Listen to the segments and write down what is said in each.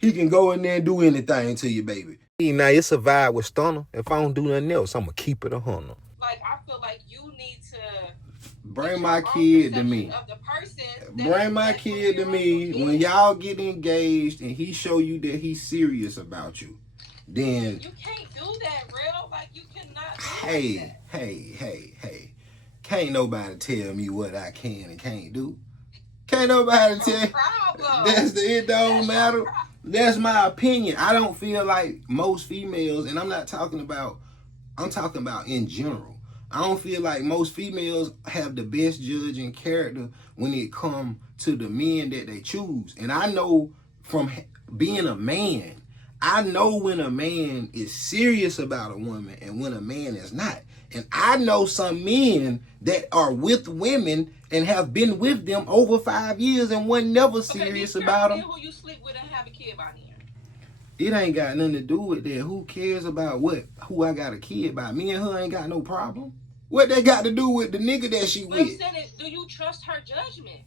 he can go in there and do anything to you, baby. Now, it's a vibe with Stunna. If I don't do nothing else, I'm going to keep it 100. Like, I feel like you need to bring my kid to me. Bring my kid to me. When y'all get engaged and he show you that he's serious about you, then you can't do that, real. Like, you cannot do hey. Can't nobody tell me what I can and can't do. Can't nobody tell me. It don't matter. That's my opinion. I don't feel like most females, and I'm talking about in general. I don't feel like most females have the best judging character when it comes to the men that they choose. And I know from being a man, I know when a man is serious about a woman and when a man is not. And I know some men that are with women and have been with them over 5 years and wasn't never serious about them. Who you sleep with and have a kid by then? It ain't got nothing to do with that. Who cares about who I got a kid by? Me and her ain't got no problem. What they got to do with the nigga that she with? Do you trust her judgment?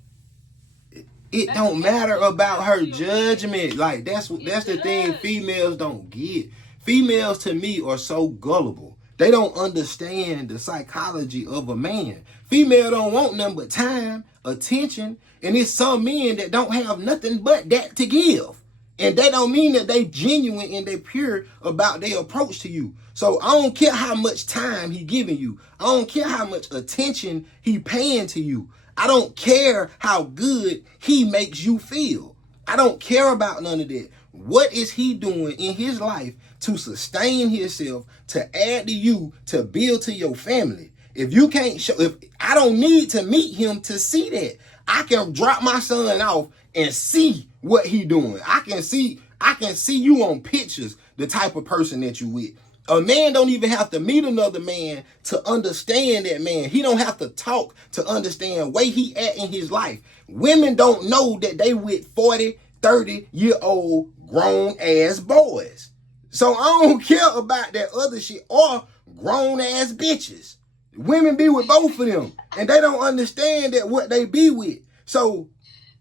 It don't matter about her judgment. Like, that's the thing females don't get. Females, to me, are so gullible. They don't understand the psychology of a man. Female don't want nothing but time, attention, and it's some men that don't have nothing but that to give. And that don't mean that they genuine and they pure about their approach to you. So I don't care how much time he giving you. I don't care how much attention he paying to you. I don't care how good he makes you feel. I don't care about none of that. What is he doing in his life to sustain himself, to add to you, to build to your family? If you can't show, if I don't need to meet him to see that. I can drop my son off and see what he doing. I can see you on pictures, the type of person that you with. A man don't even have to meet another man to understand that man. He don't have to talk to understand where he at in his life. Women don't know that they with 40, 30-year-old grown ass boys. So I don't care about that other shit or grown ass bitches. Women be with both of them and they don't understand that what they be with. So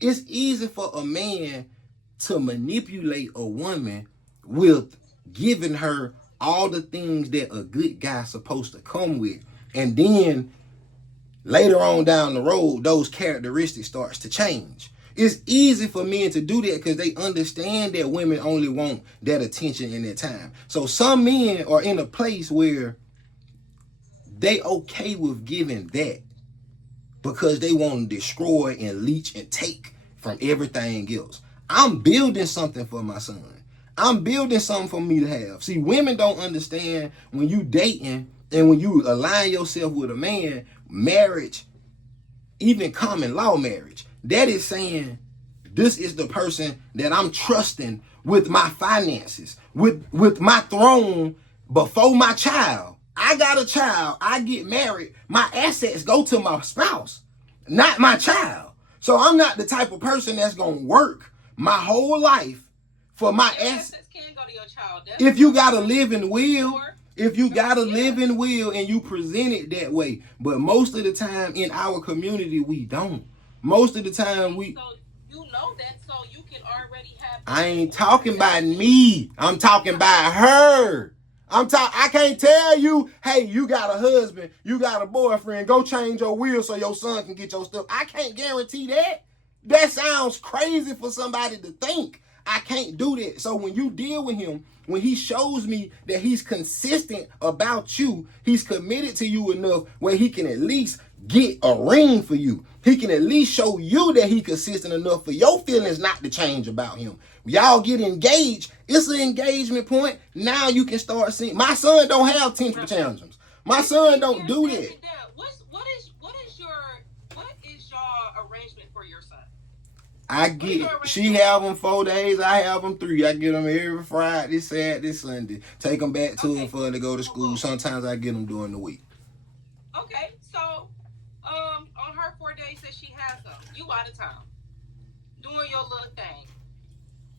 it's easy for a man to manipulate a woman with giving her all the things that a good guy's supposed to come with. And then later on down the road, those characteristics starts to change. It's easy for men to do that because they understand that women only want that attention and that time. So some men are in a place where they okay with giving that because they want to destroy and leech and take from everything else. I'm building something for my son. I'm building something for me to have. See, women don't understand when you dating and when you align yourself with a man, marriage, even common law marriage, that is saying this is the person that I'm trusting with my finances, with my throne before my child. I got a child, I get married, my assets go to my spouse, not my child. So I'm not the type of person that's going to work my whole life for my assets. Can go to your child. If you got a living will, and you present it that way. But most of the time in our community, we don't. Most of the time we... So you know that, so you can already have... I ain't talking about me. I'm talking about her. I can't tell you, hey, you got a husband, you got a boyfriend, go change your will so your son can get your stuff. I can't guarantee that. That sounds crazy for somebody to think. I can't do that. So when you deal with him, when he shows me that he's consistent about you, he's committed to you enough where he can at least get a ring for you. He can at least show you that he's consistent enough for your feelings not to change about him. Y'all get engaged. It's an engagement point. Now you can start seeing. My son don't have temper tantrums. My son don't do that. What is your arrangement for your son? She have them 4 days. I have them 3. I get them every Friday, Saturday, Sunday. Take them back to them for them to go to school. Sometimes I get them during the week. Okay, so on her 4 days that she has them, you out of town, doing your little thing.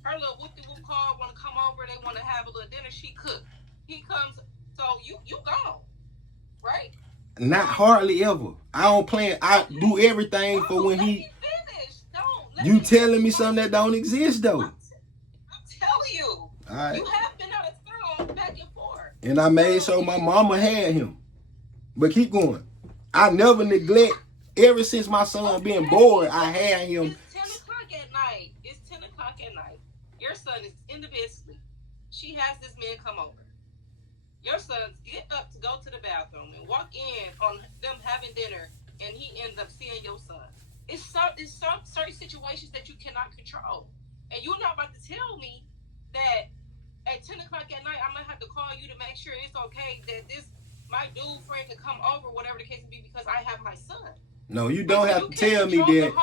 Her little whoop-de-whoop call, want to come over, they want to have a little dinner, she cook. He comes, so you gone, right? Not hardly ever. I don't plan. I do everything for when he... Finish. You telling me something that don't exist, though. I'm All right. You have been out of town back and forth. And I made sure my mama had him. But keep going. I never neglect. Ever since my son being born, I had him. It's 10 o'clock at night. It's 10 o'clock at night. Your son is in the bed sleep. She has this man come over. Your son get up to go to the bathroom and walk in on them having dinner, and he ends up seeing your son. It's some certain situations that you cannot control. And you're not about to tell me that at 10 o'clock at night, I'm going to have to call you to make sure it's okay that my dude friend can come over, whatever the case may be, because I have my son. No, you don't have to tell me that.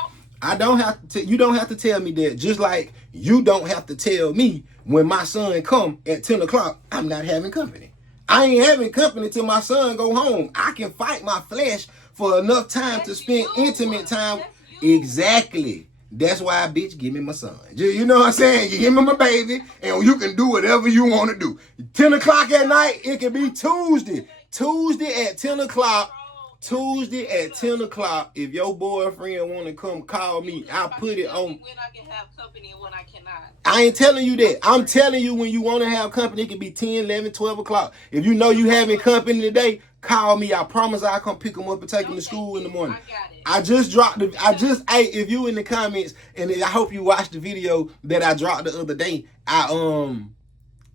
I don't have to. You don't have to tell me that. Just like you don't have to tell me when my son come at 10 o'clock, I'm not having company. I ain't having company till my son go home. I can fight my flesh for enough time to spend intimate time. Exactly. That's why, bitch, give me my son. You know what I'm saying? You give me my baby, and you can do whatever you want to do. 10 o'clock at night, it can be Tuesday. Tuesday at 10 o'clock. Tuesday at 10 o'clock, if your boyfriend want to come call me, I'll put it on. When I can have company and when I cannot. I ain't telling you that. I'm telling you when you want to have company, it can be 10, 11, 12 o'clock. If you know you having company today, call me. I promise I'll come pick them up and take them to school in the morning. I got it. I just dropped hey, if you in the comments, and I hope you watched the video that I dropped the other day, I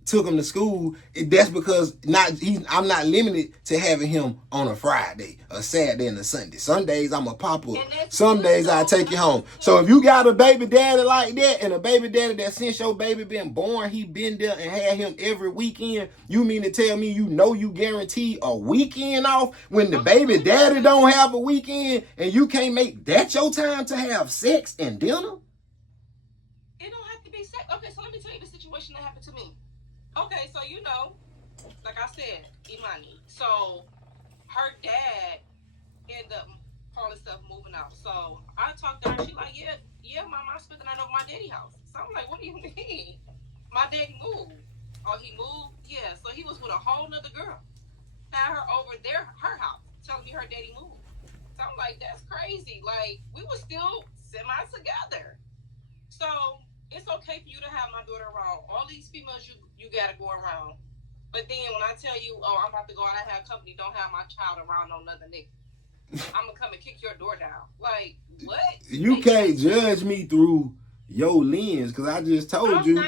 took him to school. That's because I'm not limited to having him on a Friday, a Saturday, and a Sunday. Some days I'm a pop up. Some days I take you home. So if you got a baby daddy like that, and a baby daddy that since your baby been born, he been there and had him every weekend, you mean to tell me you guarantee a weekend off when the baby daddy don't have a weekend and you can't make that your time to have sex and dinner? It don't have to be sex. Okay, so let me tell you the situation that happened to me. Okay, so like I said, Imani. So her dad ended up calling stuff moving out. So I talked to her. She like, yeah, mom, I spent the night over my daddy house. So I'm like, what do you mean? My daddy moved. Oh, he moved? Yeah. So he was with a whole nother girl. Had her over her house, telling me her daddy moved. So I'm like, that's crazy. Like, we were still semi together. So it's okay for you to have my daughter around. All these females you gotta go around. But then when I tell you, oh, I'm about to go out and have company, don't have my child around no another nigga. I'm gonna come and kick your door down. Like, what? You can't judge me through your lens, because I just told you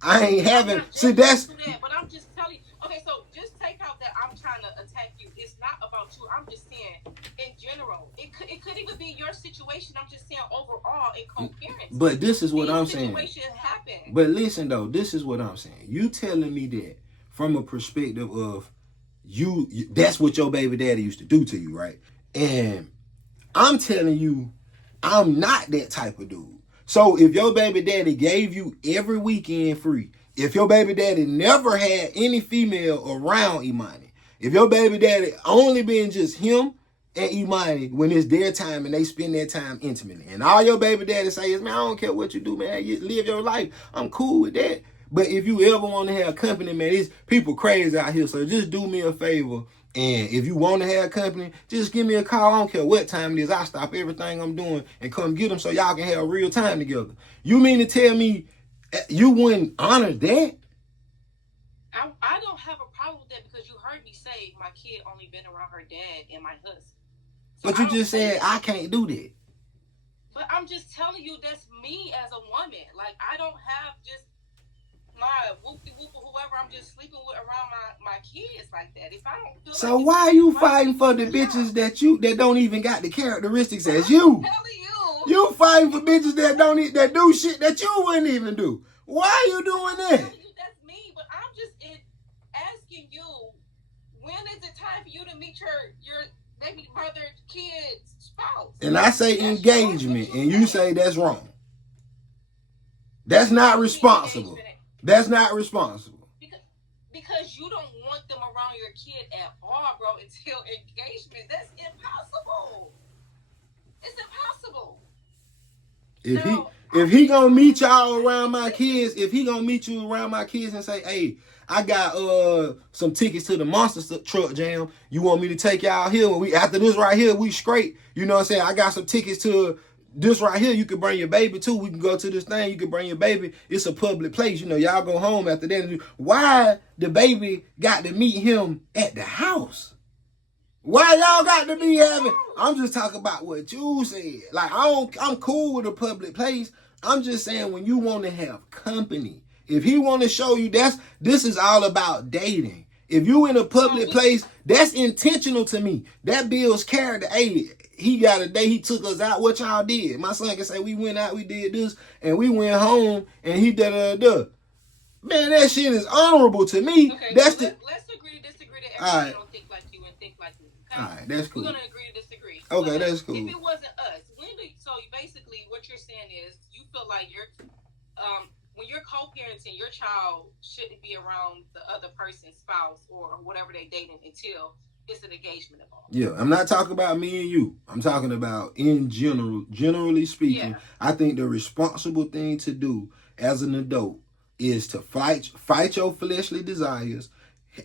I ain't having. See, that's. But I'm just telling you. Okay, so just take out that I'm trying to attack you. It's not about you. I'm just saying, in general, it could even be your situation. I'm just saying overall in coherence. But this is what I'm saying. Situations happen. But listen though, this is what I'm saying. You telling me that from a perspective of you that's what your baby daddy used to do to you, right? And I'm telling you, I'm not that type of dude. So if your baby daddy gave you every weekend free, if your baby daddy never had any female around Imani, if your baby daddy only been just him and Imani when it's their time and they spend their time intimately, and all your baby daddy say is, man, I don't care what you do, man, you live your life, I'm cool with that. But if you ever want to have company, man, it's people crazy out here, so just do me a favor. And if you want to have company, just give me a call. I don't care what time it is. I'll stop everything I'm doing and come get them so y'all can have real time together. You mean to tell me you wouldn't honor that? I don't have a problem with that because you heard me say my kid only been around her dad and my husband. So but you just said I can't do that. But I'm just telling you that's me as a woman. Like, I don't have just my whoopty-whoop or whoever I'm just sleeping with around my kids like that. If I don't feel so like why are you fighting for the bitches that don't even got the characteristics as you? I'm telling you. You fighting for bitches that do shit that you wouldn't even do. Why are you doing that? I'm telling you that's me, but I'm just asking you, when is it time for you to meet your baby brother, kid's spouse? And I say that's engagement, and you say that's wrong. That's not responsible. That's not responsible. Because you don't want them around your kid at all, bro, until engagement. That's impossible. It's impossible. If he gonna meet y'all around my kids, if he gonna meet you around my kids and say, hey, I got some tickets to the Monster Truck Jam. You want me to take y'all here? When after this right here, we straight. You know what I'm saying? I got some tickets to this right here, you can bring your baby too. We can go to this thing. You can bring your baby. It's a public place. You know, y'all go home after that. Why the baby got to meet him at the house? Why y'all got to be having? I'm just talking about what you said. Like, I'm cool with a public place. I'm just saying when you want to have company. If he want to show you this is all about dating. If you in a public place, that's intentional to me. That builds character. Hey, he got a day, he took us out. What y'all did? My son can say we went out, we did this, and we went home, and he da-da-da. Man, that shit is honorable to me. Okay, let's agree to disagree that everybody don't think like you and think like me. Okay? All right, that's cool. We're gonna agree to disagree. Okay, that's cool. If it wasn't us, so basically what you're saying is you feel like when you're co-parenting, your child shouldn't be around the other person's spouse or whatever they dating until it's an engagement involved. Yeah, I'm not talking about me and you. I'm talking about in general. Generally speaking, I think the responsible thing to do as an adult is to fight your fleshly desires.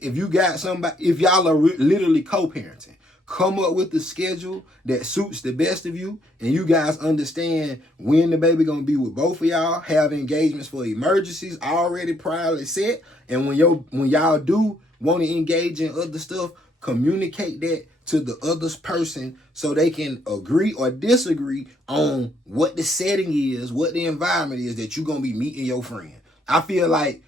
If you got somebody, if y'all are literally co-parenting, come up with the schedule that suits the best of you, and you guys understand when the baby gonna be with both of y'all. Have engagements for emergencies already priorly set, and when y'all do want to engage in other stuff, communicate that to the other person so they can agree or disagree on what the setting is, what the environment is that you're gonna be meeting your friend. I feel like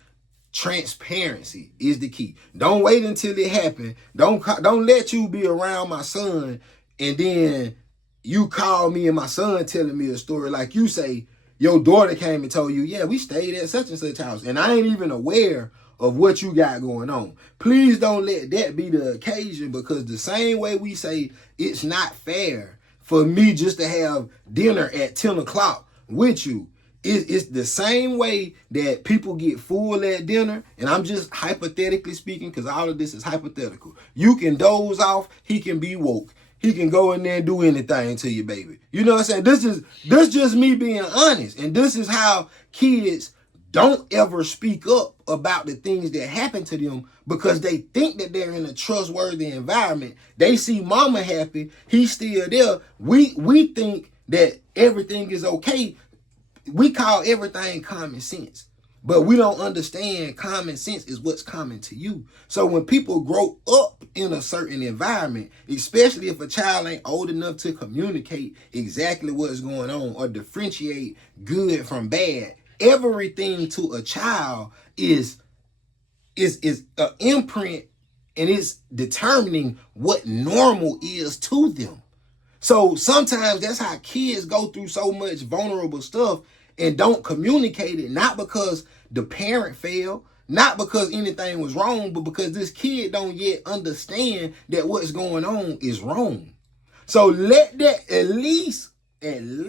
transparency is the key. Don't wait until it happens. Don't let you be around my son and then you call me and my son telling me a story like you say your daughter came and told you, yeah, we stayed at such and such house, and I ain't even aware of what you got going on. Please don't let that be the occasion, because the same way we say it's not fair for me just to have dinner at 10 o'clock with you, it's the same way that people get full at dinner, and I'm just hypothetically speaking because all of this is hypothetical. You can doze off, he can be woke. He can go in there and do anything to you, baby. You know what I'm saying? This just me being honest, and this is how kids don't ever speak up about the things that happen to them because they think that they're in a trustworthy environment. They see mama happy, he's still there. We think that everything is okay. We call everything common sense, but we don't understand common sense is what's common to you. So when people grow up in a certain environment, especially if a child ain't old enough to communicate exactly what's going on or differentiate good from bad, everything to a child is an imprint, and it's determining what normal is to them. So sometimes that's how kids go through so much vulnerable stuff and don't communicate it, not because the parent failed, not because anything was wrong, but because this kid don't yet understand that what's going on is wrong. So let that at least, and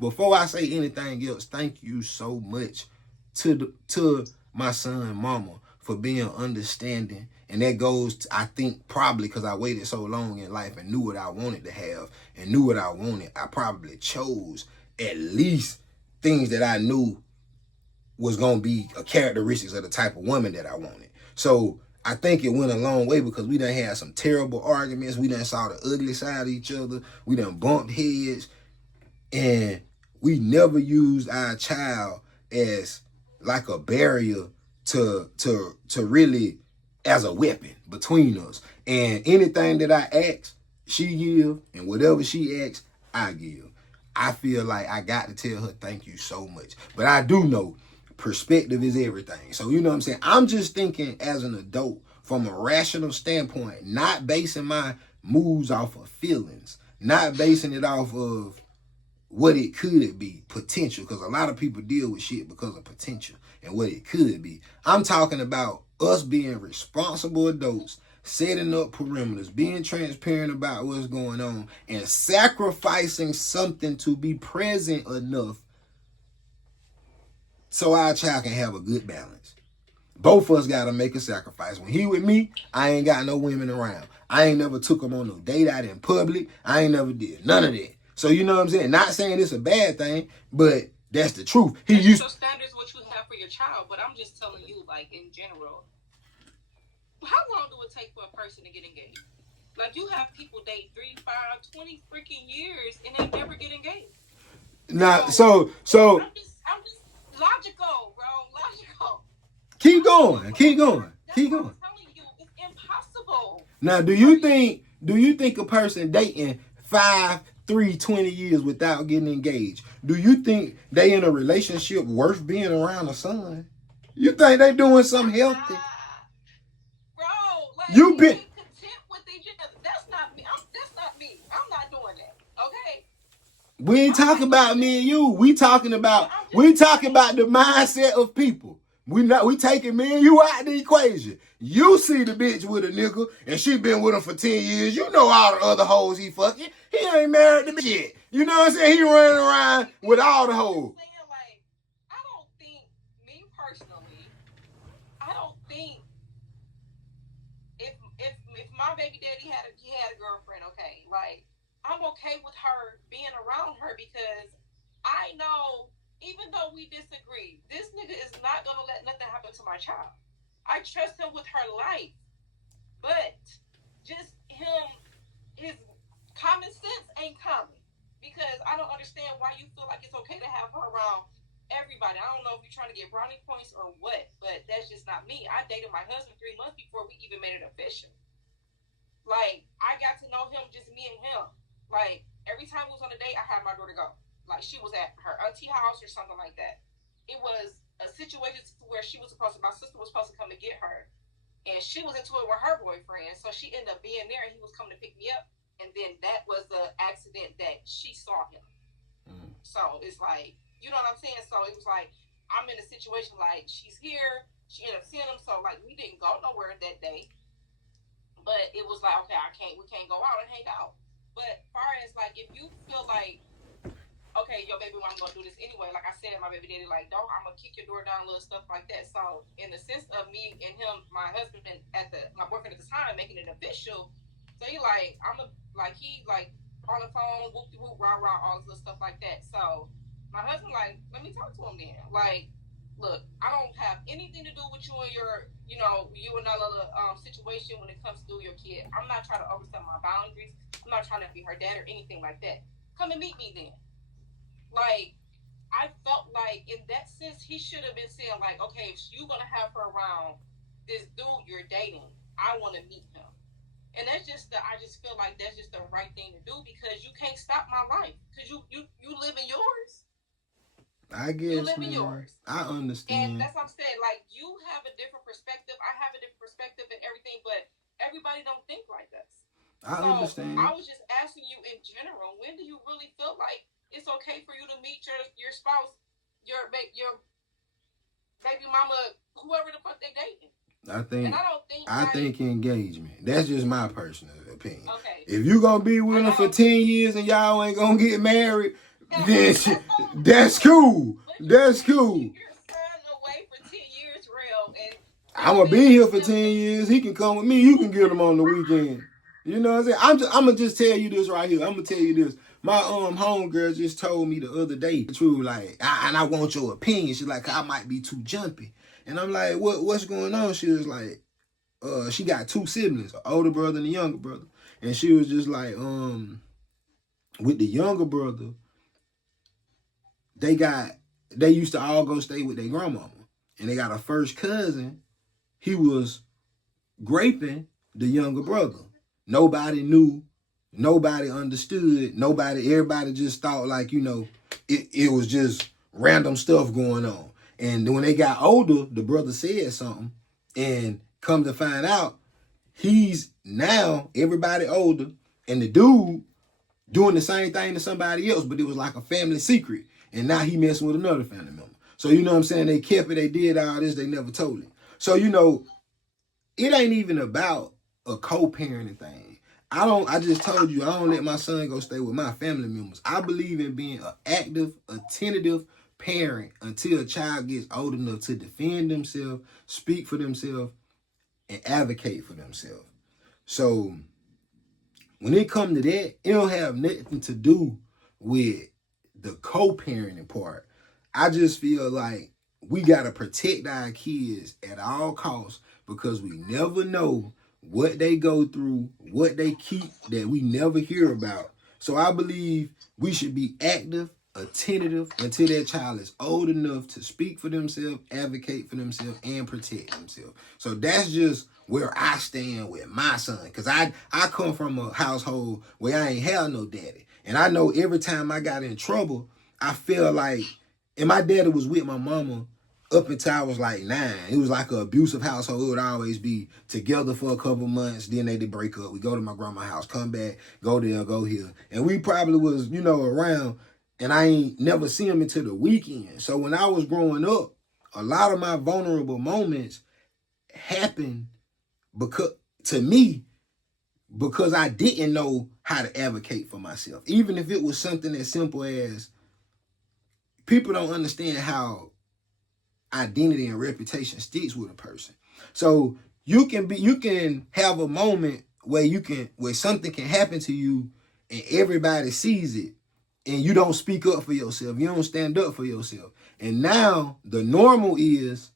before I say anything else, thank you so much to my son, mama, for being understanding. And that goes, I think, probably because I waited so long in life and knew what I wanted to have and knew what I wanted. I probably chose at least things that I knew was going to be a characteristics of the type of woman that I wanted. So I think it went a long way because we done had some terrible arguments. We done saw the ugly side of each other. We done bumped heads. And we never used our child as like a barrier to really as a weapon between us. And anything that I ask, she give, and whatever she asks, I give. I feel like I got to tell her thank you so much. But I do know perspective is everything. So you know what I'm saying? I'm just thinking as an adult from a rational standpoint, not basing my moves off of feelings, not basing it off of what it could be, potential, because a lot of people deal with shit because of potential and what it could be. I'm talking about us being responsible adults, setting up perimeters, being transparent about what's going on, and sacrificing something to be present enough so our child can have a good balance. Both of us got to make a sacrifice. When he with me, I ain't got no women around. I ain't never took him on no date out in public. I ain't never did none of that. So you know what I'm saying? Not saying it's a bad thing, but that's the truth. So standards what you have for your child, but I'm just telling you, like in general, how long do it take for a person to get engaged? Like, you have people date 3, 5, 20 freaking years and they never get engaged. Now, So I'm just logical, bro. Logical. keep going, keep going, That's keep what going. I'm telling you. It's impossible. Now, do you think a person dating 5, 3, 20 years without getting engaged, do you think they in a relationship worth being around a son? You think they doing something healthy? Bro, like, You they been content with each other. That's not me. That's not me. I'm not doing that. Okay? We ain't I'm talking not doing about me that. and you. We talking about But I'm just we talking saying. about the mindset of people. We taking me and you out the equation. You see the bitch with a nigga and she been with him for 10 years. You know all the other hoes he fucking. He ain't married the bitch yet. You know what I'm saying? He running around with all the hoes. Like, I don't think, me personally, I don't think if my baby daddy had a girlfriend, okay, like, I'm okay with her being around her because I know, even though we disagree, this nigga is not gonna let nothing happen to my child. I trust him with her life, but just his common sense ain't common because I don't understand why you feel like it's okay to have her around everybody. I don't know if you're trying to get brownie points or what, but that's just not me. I dated my husband 3 months before we even made it official. Like, I got to know him, just me and him. Like, every time we was on a date, I had my daughter go. Like, she was at her auntie house or something like that. It was a situation where my sister was supposed to come and get her. And she was into it with her boyfriend. So she ended up being there and he was coming to pick me up. And then that was the accident that she saw him. So it's like, you know what I'm saying? So it was like, I'm in a situation like, she's here. She ended up seeing him. So, like, we didn't go nowhere that day. But it was like, okay, we can't go out and hang out. But far as like, if you feel like, okay, your baby mom gonna do this anyway, like I said, my baby daddy, like, don't, I'm gonna kick your door down, little stuff like that. So in the sense of me and him, my husband my boyfriend at the time, making it official, so he like, he like on the phone, whoop de whoop, rah rah, all this little stuff like that. So my husband like, let me talk to him then. Like, look, I don't have anything to do with you and your, you and that little situation when it comes to your kid. I'm not trying to overstep my boundaries. I'm not trying to be her dad or anything like that. Come and meet me then. Like, I felt like in that sense, he should have been saying like, okay, if you're gonna have her around this dude you're dating, I want to meet him. And I just feel like that's just the right thing to do because you can't stop my life because you live in yours. I guess, you live in yours. I understand. And that's what I'm saying. Like, you have a different perspective. I have a different perspective and everything, but everybody don't think like us. I understand. I was just asking you in general, when do you really feel like it's okay for you to meet your spouse, your baby mama, whoever the fuck they dating? I think engagement. That's just my personal opinion. Okay. If you gonna be with them for 10 years and y'all ain't gonna get married, then that's cool. That's cool. You're signing away for 10 years, real, and I'm gonna be here for 10 years. He can come with me. You can get him on the weekend. You know what I'm saying? I'm gonna just tell you this right here. I'm gonna tell you this. My homegirl just told me the other day, true, like, and I want your opinion. She's like, I might be too jumpy. And I'm like, what's going on? She was like, she got 2 siblings, an older brother and a younger brother. And she was just like, with the younger brother, they used to all go stay with their grandmama. And they got a first cousin. He was graping the younger brother. Nobody knew. Nobody understood. Everybody just thought like, it was just random stuff going on. And when they got older, the brother said something. And come to find out, he's now everybody older. And the dude doing the same thing to somebody else, but it was like a family secret. And now he messing with another family member. So, you know what I'm saying? They kept it. They did all this. They never told it. So, it ain't even about a co-parenting thing. I just told you, I don't let my son go stay with my family members. I believe in being an active, attentive parent until a child gets old enough to defend themselves, speak for themselves, and advocate for themselves. So when it comes to that, it don't have nothing to do with the co-parenting part. I just feel like we got to protect our kids at all costs because we never know what they go through, what they keep that we never hear about. So I believe we should be active, attentive until that child is old enough to speak for themselves, advocate for themselves, and protect themselves. So that's just where I stand with my son. Because I come from a household where I ain't have no daddy. And I know every time I got in trouble, I feel like, and my daddy was with my mama up until I was like 9. It was like an abusive household. It would always be together for a couple months, then they'd break up. We go to my grandma's house, come back, go there, go here. And we probably was, around, and I ain't never see them until the weekend. So when I was growing up, a lot of my vulnerable moments happened because, to me, because I didn't know how to advocate for myself. Even if it was something as simple as, people don't understand how identity and reputation sticks with a person. So you can have a moment where something can happen to you and everybody sees it, and you don't speak up for yourself. You don't stand up for yourself. And now the normal is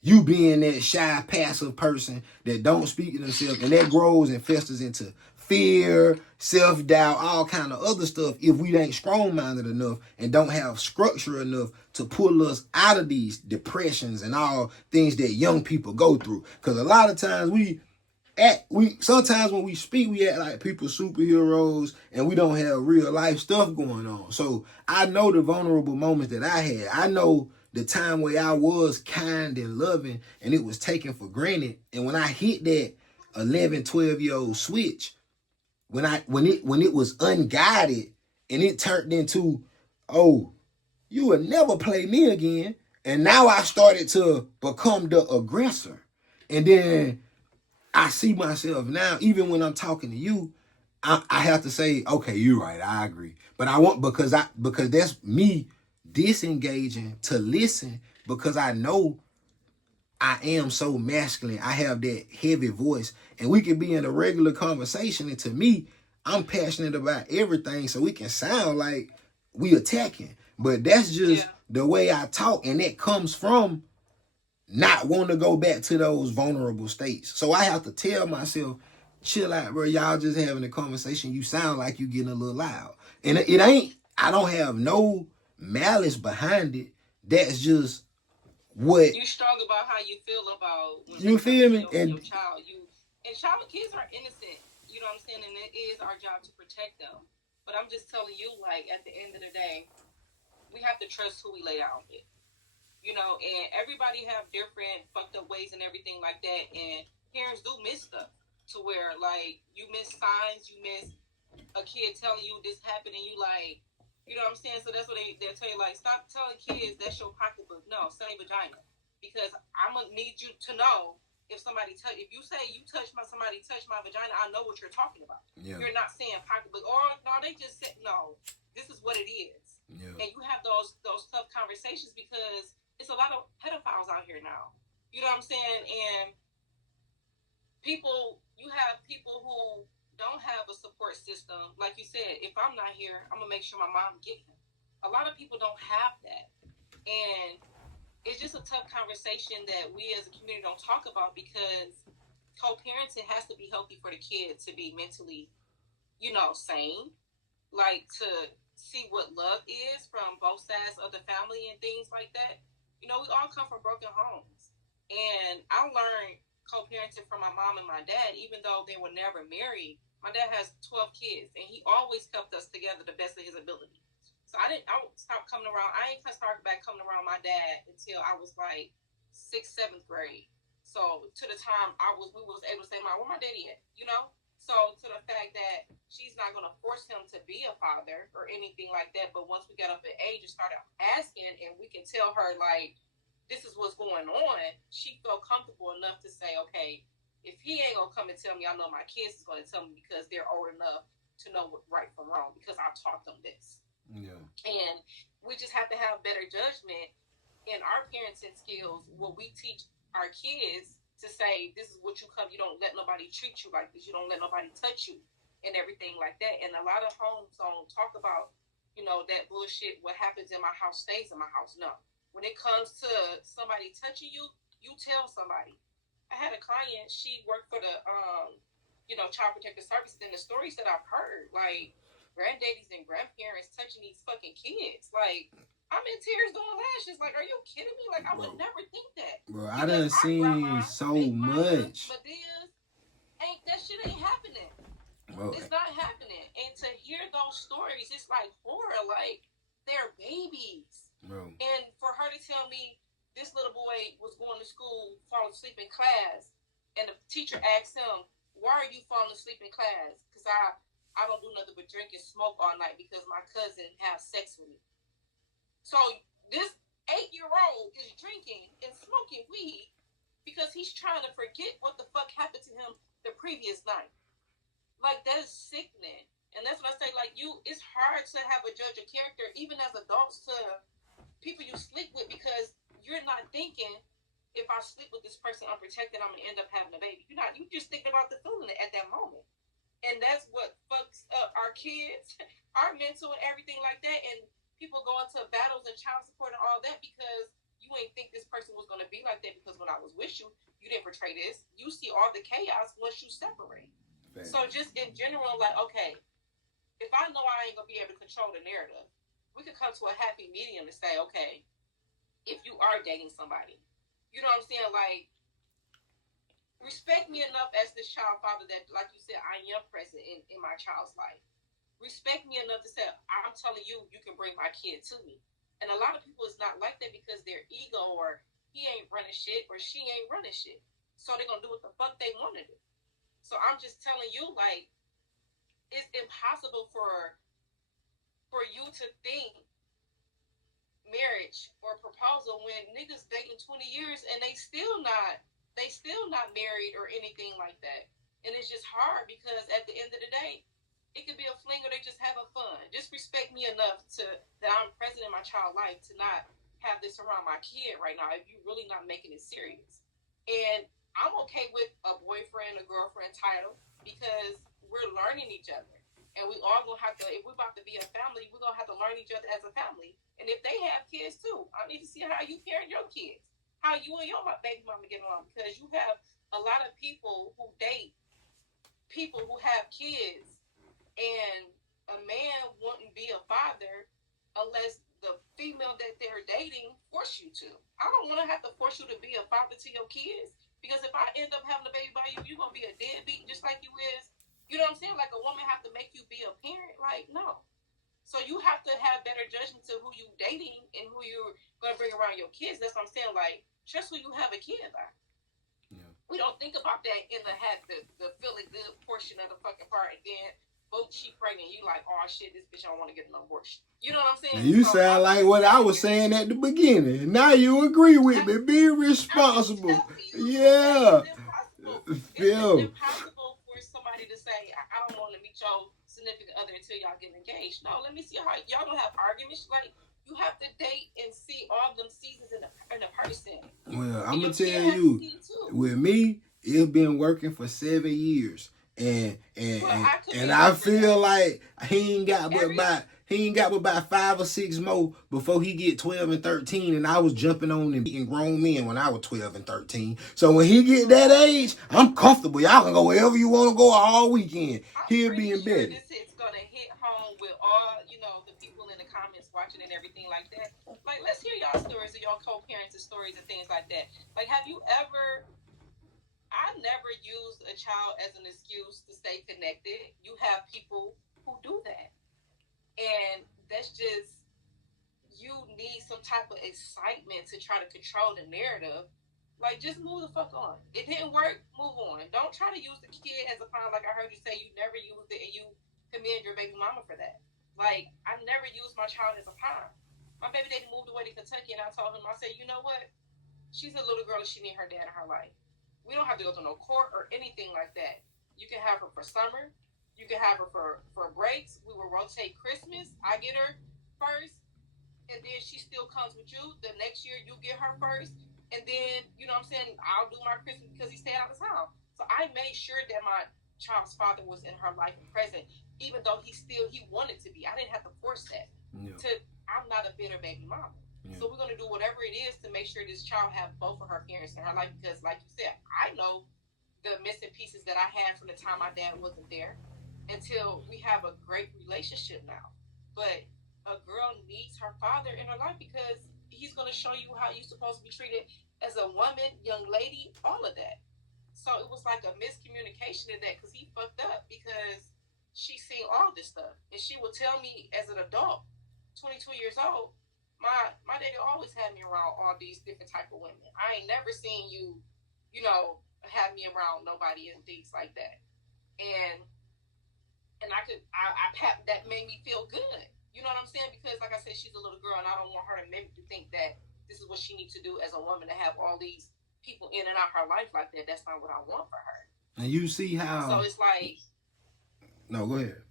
you being that shy, passive person that don't speak to themselves, and that grows and festers into fear, self-doubt, all kind of other stuff if we ain't strong-minded enough and don't have structure enough to pull us out of these depressions and all things that young people go through. Because a lot of times sometimes when we speak, we act like people superheroes and we don't have real life stuff going on. So I know the vulnerable moments that I had. I know the time where I was kind and loving and it was taken for granted. And when I hit that 11, 12-year-old switch, when it was unguided and it turned into, oh, you will never play me again. And now I started to become the aggressor. And then I see myself now, even when I'm talking to you, I have to say, okay, you're right, I agree. But because that's me disengaging to listen, because I know I am so masculine. I have that heavy voice. And we can be in a regular conversation. And to me, I'm passionate about everything. So we can sound like we attacking. But that's just the way I talk. And that comes from not wanting to go back to those vulnerable states. So I have to tell myself, chill out, bro. Y'all just having a conversation. You sound like you getting a little loud. And it ain't, I don't have no malice behind it. That's just what you strong about how you feel about when you feel me, and your child. Kids are innocent. You know what I'm saying, and it is our job to protect them. But I'm just telling you, like, at the end of the day, we have to trust who we lay down with. And everybody have different fucked up ways and everything like that. And parents do miss stuff to where, like, you miss signs, you miss a kid telling you this happened, and you like, you know what I'm saying? So that's what they'll tell you, like, stop telling kids that's your pocketbook. No, say vagina. Because I'm going to need you to know if if you say somebody touched my vagina, I know what you're talking about. Yeah. You're not saying pocketbook. Or, no, they just said, no, this is what it is. Yeah. And you have those tough conversations because it's a lot of pedophiles out here now. You know what I'm saying? And you have people who don't have a support system. Like you said, if I'm not here, I'm going to make sure my mom get him. A lot of people don't have that. And it's just a tough conversation that we as a community don't talk about because co-parenting has to be healthy for the kid to be mentally, sane. Like, to see what love is from both sides of the family and things like that. We all come from broken homes. And I learned co-parenting from my mom and my dad, even though they were never married. My dad has 12 kids, and he always kept us together the best of his ability. So I stopped coming around. I ain't started back coming around my dad until I was like 6th, 7th grade. So to the time we was able to say, Mom, where my daddy at? So to the fact that she's not going to force him to be a father or anything like that. But once we got up in age and started asking, and we can tell her, like, this is what's going on, she felt comfortable enough to say, okay, if he ain't going to come and tell me, I know my kids is going to tell me because they're old enough to know what right from wrong because I taught them this. Yeah. And we just have to have better judgment in our parenting skills where we teach our kids to say, this is what you come, you don't let nobody treat you like this, you don't let nobody touch you and everything like that. And a lot of homes don't talk about, that bullshit, what happens in my house stays in my house. No. When it comes to somebody touching you, you tell somebody. I had a client, she worked for the Child Protective Services, and the stories that I've heard, like granddaddies and grandparents touching these fucking kids. Like, I'm in tears doing lashes. Like, are you kidding me? Like, I would never think that. Bro, I done seen so much. But that shit ain't happening. Bro. It's not happening. And to hear those stories, it's like horror. Like, they're babies. Bro. And for her to tell me this little boy was going to school, falling asleep in class, and the teacher asked him, "Why are you falling asleep in class?" Because I don't do nothing but drink and smoke all night because my cousin has sex with me. So this 8-year-old is drinking and smoking weed because he's trying to forget what the fuck happened to him the previous night. Like, that is sickening. And that's what I say, like, it's hard to have a judge of character, even as adults, to people you sleep with, because you're not thinking, if I sleep with this person unprotected, I'm going to end up having a baby. You're just thinking about the feeling at that moment. And that's what fucks up our kids, our mental and everything like that. And people go into battles and child support and all that because you ain't think this person was going to be like that, because when I was with you, you didn't portray this. You see all the chaos once you separate. Thanks. So just in general, like, okay, if I know I ain't going to be able to control the narrative, we could come to a happy medium and say, okay, if you are dating somebody, you know what I'm saying? Like, respect me enough as this child father that, like you said, I am present in my child's life. Respect me enough to say, I'm telling you, you can bring my kid to me. And a lot of people is not like that because their ego, or he ain't running shit, or she ain't running shit. So they're going to do what the fuck they want to do. So I'm just telling you, like, it's impossible for you to think marriage or proposal when niggas dating 20 years and they still not married or anything like that. And it's just hard because at the end of the day, it could be a fling or they just having fun. Just respect me enough that I'm present in my child's life to not have this around my kid right now if you're really not making it serious. And I'm okay with a boyfriend or girlfriend title because we're learning each other. And we all gonna have to, if we're about to be a family, we're gonna have to learn each other as a family. And if they have kids too, I need to see how you parent your kids, how you and your baby mama get along. Because you have a lot of people who date people who have kids, and a man wouldn't be a father unless the female that they're dating force you to. I don't want to have to force you to be a father to your kids, because if I end up having a baby by you, you're going to be a deadbeat just like you is. You know what I'm saying? Like, a woman have to make you be a parent? Like, no. So you have to have better judgment to who you dating and who you're going to bring around your kids. That's what I'm saying. Like, trust who you have a kid by. Yeah. We don't think about that in the feeling good portion of the fucking part, and then boom, she pregnant. You like, oh shit, this bitch don't want to get an abortion. You know what I'm saying? You sound like what I was saying at the beginning. Now you agree with me. Be responsible. Yeah. It's impossible for somebody to say, I don't want to meet your significant other until y'all get engaged. No, let me see how y'all don't have arguments. Like, you have to date and see all them seasons in a person. Well, I'm gonna tell you, with me, it's been working for 7 years. And I feel like he ain't got but about 5 or 6 more before he get 12 and 13, and I was jumping on and beating grown men when I was 12 and 13. So when he get that age, I'm comfortable. Y'all can go wherever you want to go all weekend. He'll be in bed. This is gonna hit home with all the people in the comments watching and everything like that. Like, let's hear y'all stories of y'all co-parents' stories and things like that. Like, have you ever? I never used a child as an excuse to stay connected. You have people who do that. And that's just, you need some type of excitement to try to control the narrative. Like, just move the fuck on. It didn't work, move on. Don't try to use the kid as a pawn. Like I heard you say, you never used it and you commend your baby mama for that. Like, I never used my child as a pawn. My baby daddy moved away to Kentucky, and I told him, I said, you know what? She's a little girl and she need her dad in her life. We don't have to go to no court or anything like that. You can have her for summer. You can have her for breaks. We will rotate Christmas. I get her first, and then she still comes with you. The next year, you get her first, and then, you know what I'm saying, I'll do my Christmas because he stayed out of town. So I made sure that my child's father was in her life and present, even though he wanted to be. I didn't have to force that. Yeah. I'm not a bitter baby mama. So we're going to do whatever it is to make sure this child have both of her parents in her life, because like you said, I know the missing pieces that I had from the time my dad wasn't there until we have a great relationship now. But a girl needs her father in her life because he's going to show you how you're supposed to be treated as a woman, young lady, all of that. So it was like a miscommunication in that, because he fucked up, because she seen all this stuff. And she would tell me as an adult, 22 years old, my daddy always had me around all these different type of women. I ain't never seen you, you know, have me around nobody and things like that. And that made me feel good. You know what I'm saying? Because like I said, she's a little girl, and I don't want her to make to think that this is what she needs to do as a woman, to have all these people in and out her life like that. That's not what I want for her. And you see how. So it's like. No, go ahead.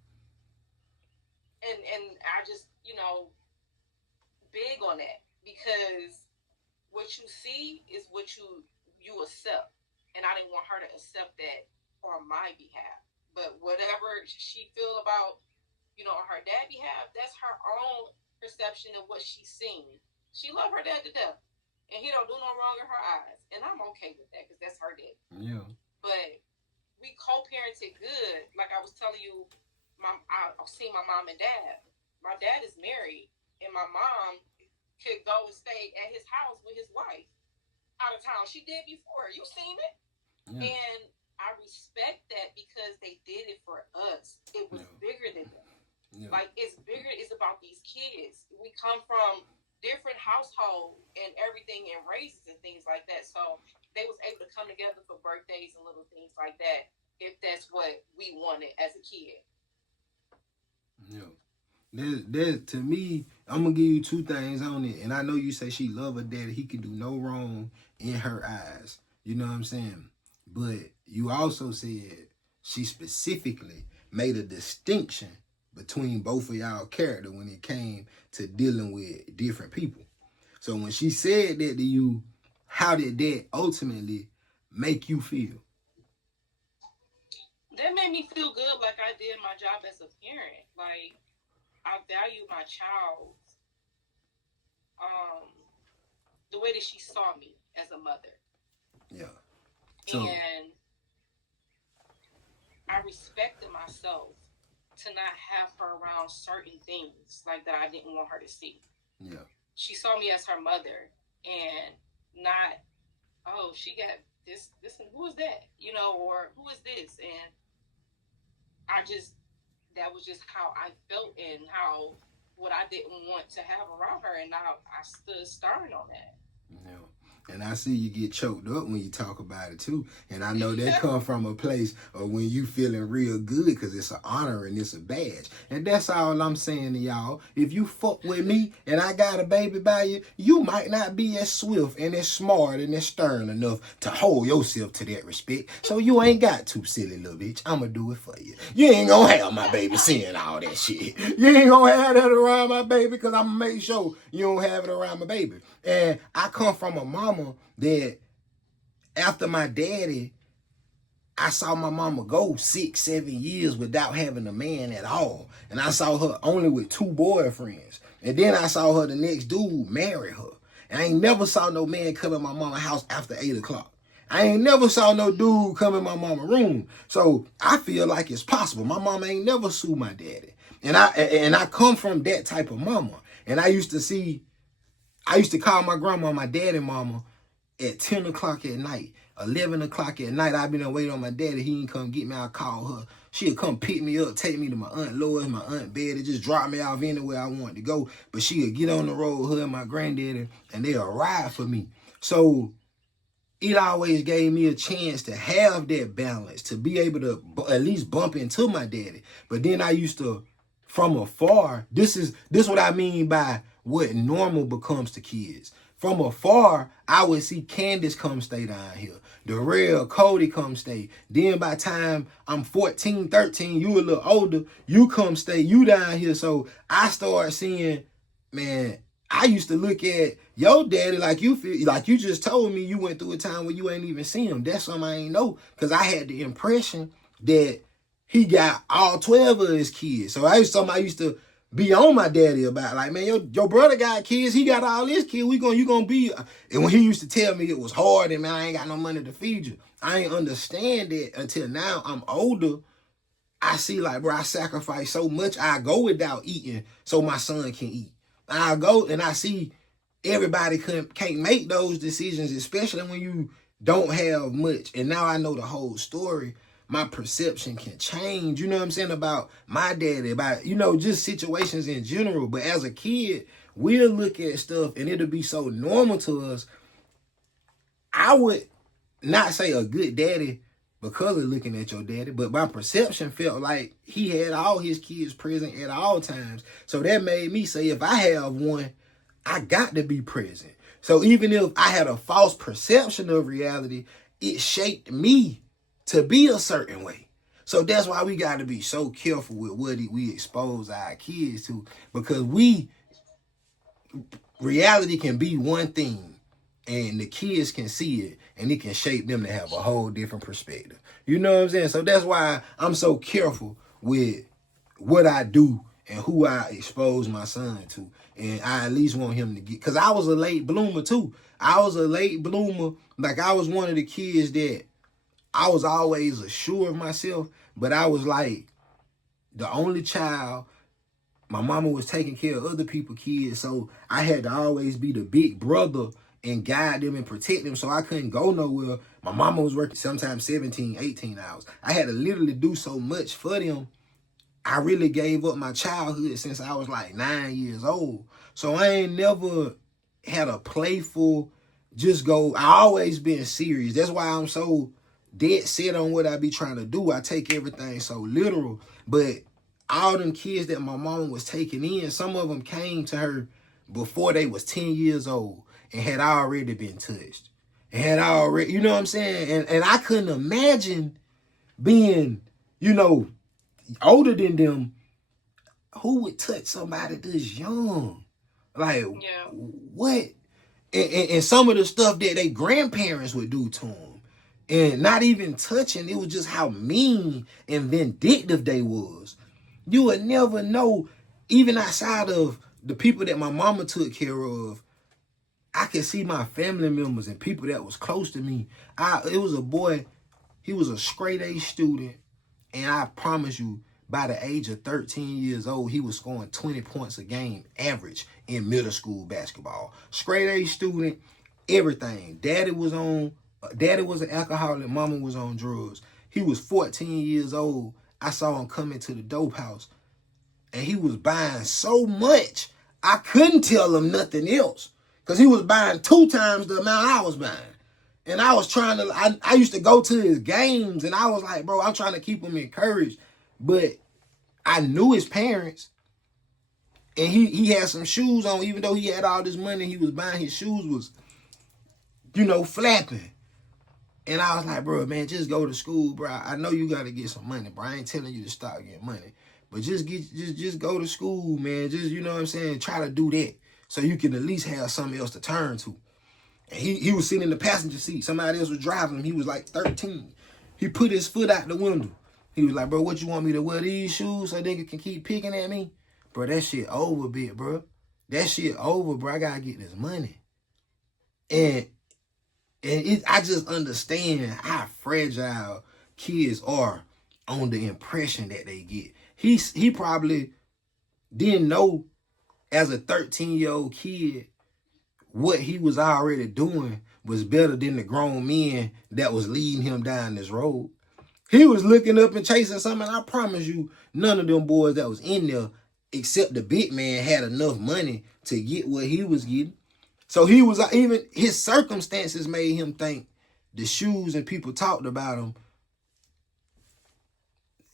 And I just, you know, big on that, because what you see is what you accept, and I didn't want her to accept that on my behalf. But whatever she feel about, you know, on her dad's behalf, that's her own perception of what she's seen. She love her dad to death, and he don't do no wrong in her eyes, and I'm okay with that, because that's her dad. Yeah. But we co-parented good. Like I was telling you, I've seen my mom and dad. My dad is married, and my mom could go and stay at his house with his wife out of town. She did before. You seen it? Yeah. And I respect that, because they did it for us. It was bigger than them. Yeah. Like, it's bigger. It's about these kids. We come from different households and everything, and races and things like that. So they was able to come together for birthdays and little things like that, if that's what we wanted as a kid. Yeah. There's, to me, I'm going to give you two things on it. And I know you say she love her daddy. He can do no wrong in her eyes. You know what I'm saying? But you also said she specifically made a distinction between both of y'all character when it came to dealing with different people. So when she said that to you, how did that ultimately make you feel? That made me feel good, like I did my job as a parent. Like, I value my child the way that she saw me as a mother. Yeah. So, and I respected myself to not have her around certain things like that I didn't want her to see. Yeah. She saw me as her mother, and not, oh, she got this, and who is that? You know, or who is this? And that was just how I felt, and how what I didn't want to have around her, and now I stood stern on that. Yeah. And I see you get choked up when you talk about it too. And I know that come from a place of when you feeling real good, because it's an honor and it's a badge. And that's all I'm saying to y'all. If you fuck with me and I got a baby by you, you might not be as swift and as smart and as stern enough to hold yourself to that respect. So you ain't got to, silly little bitch. I'ma do it for you. You ain't gonna have my baby seeing all that shit. You ain't gonna have that around my baby, because I'ma make sure you don't have it around my baby. And I come from a mama that after my daddy, I saw my mama go 6-7 years without having a man at all. And I saw her only with 2 boyfriends. And then I saw her, the next dude, marry her. And I ain't never saw no man come in my mama's house after 8 o'clock. I ain't never saw no dude come in my mama's room. So I feel like it's possible. My mama ain't never sued my daddy. And I come from that type of mama. And I used to call my grandma my daddy mama at 10 o'clock at night, 11 o'clock at night. I've been waiting on my daddy. He ain't come get me. I call her. She'll come pick me up, take me to my Aunt Lois, my Aunt Betty, just drop me off anywhere I want to go. But she'll get on the road, her and my granddaddy, and they'll ride for me. So it always gave me a chance to have that balance, to be able to at least bump into my daddy. But then I used to, from afar, this is what I mean by what normal becomes to kids. From afar, I would see Candace come stay down here. Darrell, Cody come stay. Then by the time I'm 14, 13, you a little older, you come stay, you down here. So I start seeing, man, I used to look at your daddy like you feel, like you just told me you went through a time where you ain't even seen him. That's something I ain't know, because I had the impression that he got all 12 of his kids. So I used to be on my daddy about like, man, your brother got kids, he got all his kids, you gonna be, and when he used to tell me it was hard and man, I ain't got no money to feed you, I ain't understand it until now I'm older. I see like, bro, I sacrifice so much, I go without eating so my son can eat. I go and I see everybody can't make those decisions, especially when you don't have much. And now I know the whole story. My perception can change, you know what I'm saying, about my daddy, about, you know, just situations in general. But as a kid, we'll look at stuff and it'll be so normal to us. I would not say a good daddy because of looking at your daddy, but my perception felt like he had all his kids present at all times. So that made me say, if I have one, I got to be present. So even if I had a false perception of reality, it shaped me to be a certain way. So that's why we got to be so careful with what we expose our kids to, because reality can be one thing and the kids can see it and it can shape them to have a whole different perspective. You know what I'm saying? So that's why I'm so careful with what I do and who I expose my son to. And I at least want him to get, because I was a late bloomer too. I was a late bloomer. Like I was one of the kids that I was always assured of myself, but I was like the only child. My mama was taking care of other people's kids, so I had to always be the big brother and guide them and protect them, so I couldn't go nowhere. My mama was working sometimes 17, 18 hours. I had to literally do so much for them. I really gave up my childhood since I was like 9 years old. So I ain't never had a playful, just go, I always been serious. That's why I'm so dead set on what I be trying to do. I take everything so literal. But all them kids that my mama was taking in, some of them came to her before they was 10 years old and had already been touched. And had already, you know what I'm saying? And I couldn't imagine being, you know, older than them. Who would touch somebody this young? Like, what? And some of the stuff that they grandparents would do to them. And not even touching, it was just how mean and vindictive they was. You would never know, even outside of the people that my mama took care of, I could see my family members and people that was close to me. It was a boy, he was a straight A student, and I promise you, by the age of 13 years old, he was scoring 20 points a game average in middle school basketball. Straight A student, everything. Daddy was an alcoholic, mama was on drugs. He was 14 years old. I saw him come into the dope house, and he was buying so much, I couldn't tell him nothing else, because he was buying 2 times the amount I was buying. And I was trying to, I used to go to his games, and I was like, bro, I'm trying to keep him encouraged. But I knew his parents, and he had some shoes on. Even though he had all this money he was buying, his shoes was, you know, flapping. And I was like, bro, man, just go to school, bro. I know you got to get some money, bro. I ain't telling you to stop getting money. But just go to school, man. Just, you know what I'm saying, try to do that so you can at least have something else to turn to. And he was sitting in the passenger seat. Somebody else was driving him. He was like 13. He put his foot out the window. He was like, bro, what you want me to wear these shoes so nigga can keep picking at me? Bro, that shit over, bit, bro. That shit over, bro. I gotta get this money. And I just understand how fragile kids are on the impression that they get. He probably didn't know as a 13-year-old kid what he was already doing was better than the grown men that was leading him down this road. He was looking up and chasing something. I promise you, none of them boys that was in there, except the big man, had enough money to get what he was getting. So he was, even his circumstances made him think the shoes and people talked about him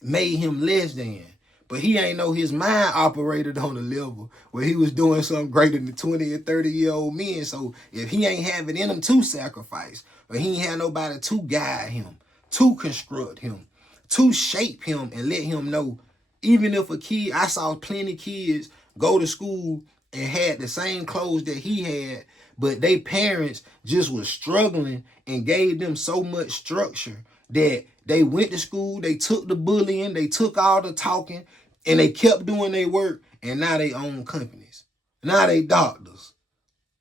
made him less than. But he ain't know his mind operated on a level where he was doing something greater than 20 and 30-year-old men. So if he ain't have it in him to sacrifice, or he ain't had nobody to guide him, to construct him, to shape him and let him know, even if a kid, I saw plenty of kids go to school and had the same clothes that he had, but they parents just was struggling and gave them so much structure that they went to school, they took the bullying, they took all the talking, and they kept doing their work, and now they own companies. Now they doctors.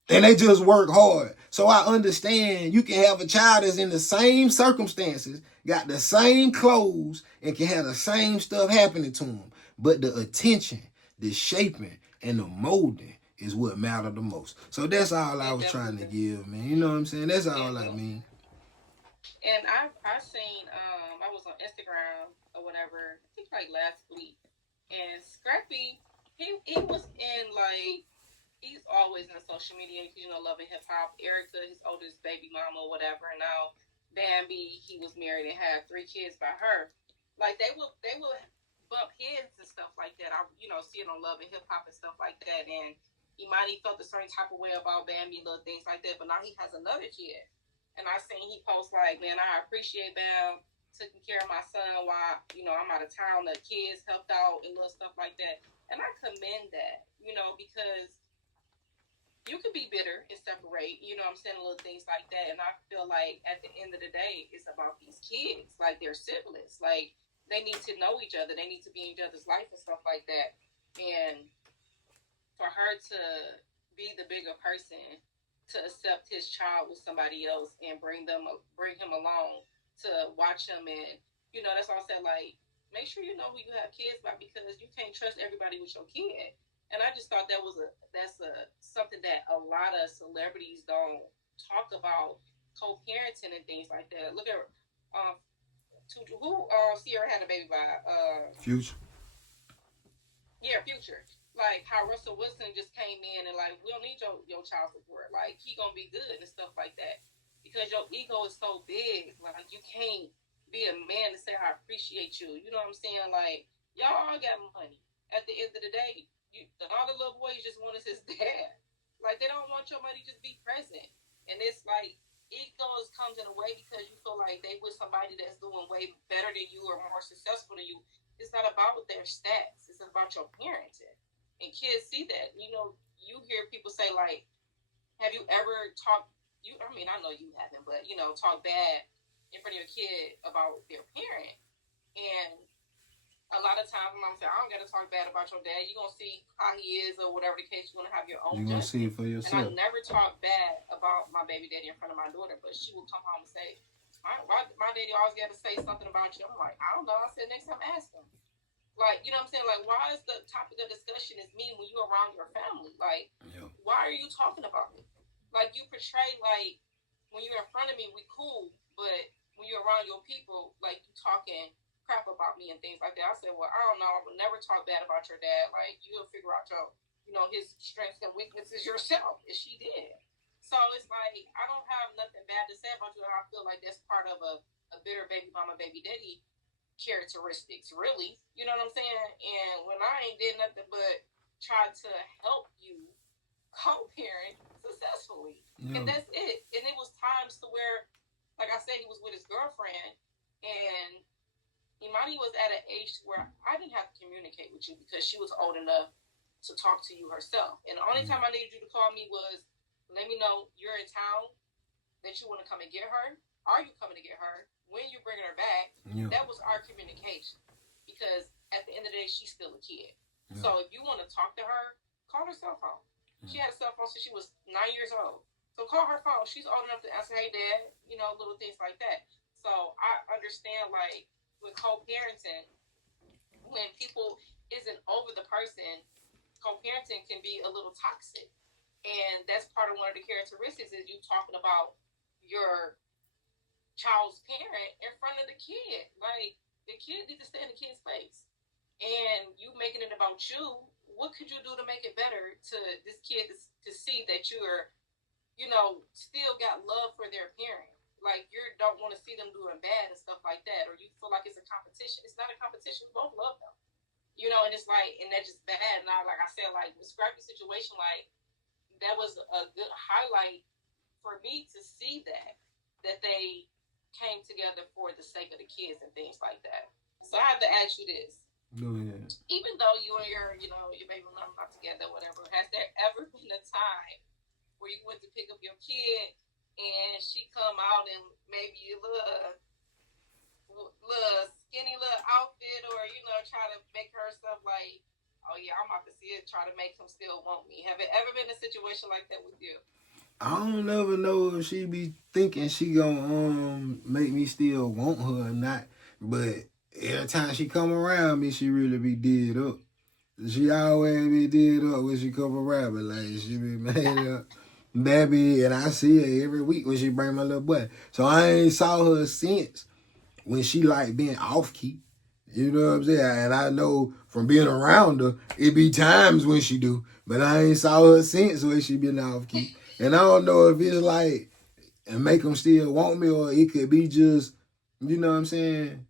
And they just work hard. So I understand you can have a child that's in the same circumstances, got the same clothes, and can have the same stuff happening to them. But the attention, the shaping, and the molding is what matter the most. So that's all I was trying to give, man. You know what I'm saying? That's all I mean. And I seen I was on Instagram or whatever, I think like last week, and Scrappy, he was in like, he's always in social media, you know, loving hip hop. Erica, his oldest baby mama or whatever, and now Bambi, he was married and had 3 kids by her. Like they will bump heads and stuff like that. I see it on Love and Hip Hop and stuff like that. And Imani felt a certain type of way about Bambi, little things like that. But now he has another kid, and I seen he post like, man, I appreciate Bam taking care of my son while I'm out of town. The kids helped out and little stuff like that, and I commend that, because you could be bitter and separate, I'm saying, little things like that. And I feel like at the end of the day, it's about these kids, like they're siblings. Like they need to know each other. They need to be in each other's life and stuff like that. And for her to be the bigger person, to accept his child with somebody else and bring him along to watch him, and that's all I said. Like, make sure you know who you have kids by, because you can't trust everybody with your kid. And I just thought that's something that a lot of celebrities don't talk about, co-parenting and things like that. Look at who Sierra had a baby by Future. Yeah, Future. Like how Russell Wilson just came in and like, we don't need your child support. Like he gonna be good and stuff like that, because your ego is so big. Like you can't be a man to say I appreciate you. You know what I'm saying? Like y'all all got money. At the end of the day, all the little boys just want is his dad. Like they don't want your money, just be present. And it's like egos comes in a way because you feel like they with somebody that's doing way better than you or more successful than you. It's not about their stats. It's about your parenting. And kids see that. You hear people say like, have you ever talked, I know you haven't, but talk bad in front of your kid about their parent. And a lot of times, mom said, I don't got to talk bad about your dad. You're going to see how he is or whatever the case. You're going to have your own judgment. You're going to see it for yourself. yourself. And I never talk bad about my baby daddy in front of my daughter, but she will come home and say, my daddy always got to say something about you. I'm like, I don't know. I said, next time ask him. Like, you know what I'm saying? Like, why is the topic of discussion is me when you're around your family? Like, why are you talking about me? Like, you portray, like, when you're in front of me, we cool, but when you're around your people, like, you talking crap about me and things like that. I said, well, I don't know. I would never talk bad about your dad. Like, you'll figure out his strengths and weaknesses yourself. And she did. So it's like, I don't have nothing bad to say about you. And I feel like that's part of a bitter baby mama, baby daddy characteristics, really. You know what I'm saying? And when I ain't did nothing but try to help you co-parent successfully. And that's it. And it was times to where, like I said, he was with his girlfriend, and Imani was at an age where I didn't have to communicate with you because she was old enough to talk to you herself. And the only time I needed you to call me was, let me know you're in town, that you want to come and get her. Are you coming to get her? When you're bringing her back? That was our communication. Because at the end of the day, she's still a kid. So if you want to talk to her, call her cell phone. She had a cell phone since she was 9 years old. So call her phone. She's old enough to answer, hey, Dad, little things like that. So I understand, like, with co-parenting, when people isn't over the person, co-parenting can be a little toxic. And that's part of one of the characteristics is you talking about your child's parent in front of the kid. Like, the kid needs to stay in the kid's place. And you making it about you, what could you do to make it better to this kid to see that you're, still got love for their parent? Like, you don't want to see them doing bad and stuff like that, or you feel like it's a competition. It's not a competition. We both love them. And it's like, and that's just bad. And like I said, like, describe the situation, like, that was a good highlight for me to see that they came together for the sake of the kids and things like that. So I have to ask you this. Go ahead. Even though you and your baby mama not together, whatever, has there ever been a time where you went to pick up your kid and she come out in maybe a little skinny little outfit, or try to make herself like oh yeah, I'm about to see it, try to make him still want me. Have it ever been a situation like that with you? I don't never know if she be thinking she gonna make me still want her or not. But every time she come around me, she really be did up. She always be did up when she come around me. Like she be made up. Baby, and I see her every week when she bring my little boy. So I ain't saw her since when she like being off key. You know what I'm saying? And I know from being around her, it be times when she do. But I ain't saw her since when she been off key. And I don't know if it's like, and make them still want me, or it could be just, you know what I'm saying?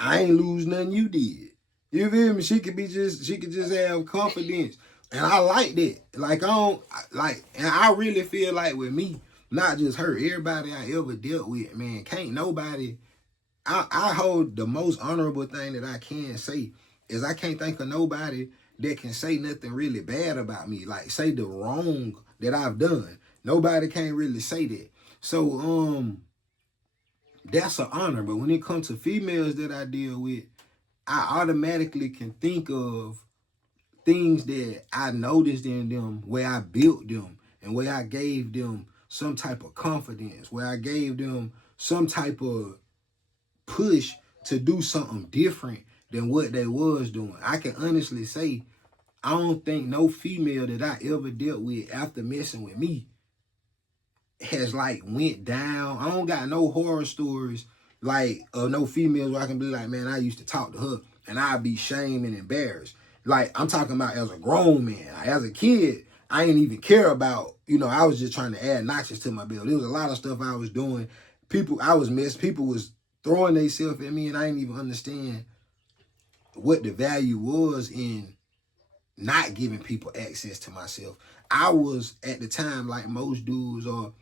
I ain't lose nothing you did. You feel me? She could just have confidence. And I like that. Like, I don't, like, and I really feel like with me, not just her, everybody I ever dealt with, man, can't nobody, I hold the most honorable thing that I can say is I can't think of nobody that can say nothing really bad about me. Like, say the wrong that I've done. Nobody can't really say that. So, that's an honor. But when it comes to females that I deal with, I automatically can think of things that I noticed in them, where I built them, and where I gave them some type of confidence, where I gave them some type of push to do something different than what they was doing. I can honestly say, I don't think no female that I ever dealt with after messing with me has like went down. I don't got no horror stories like no females where I can be like, man, I used to talk to her and I'd be shamed and embarrassed. Like, I'm talking about as a grown man. Like, as a kid, I didn't even care about, I was just trying to add notches to my belt. There was a lot of stuff I was doing. I was missed. People was throwing themselves at me and I didn't even understand what the value was in not giving people access to myself. I was at the time, like most dudes are,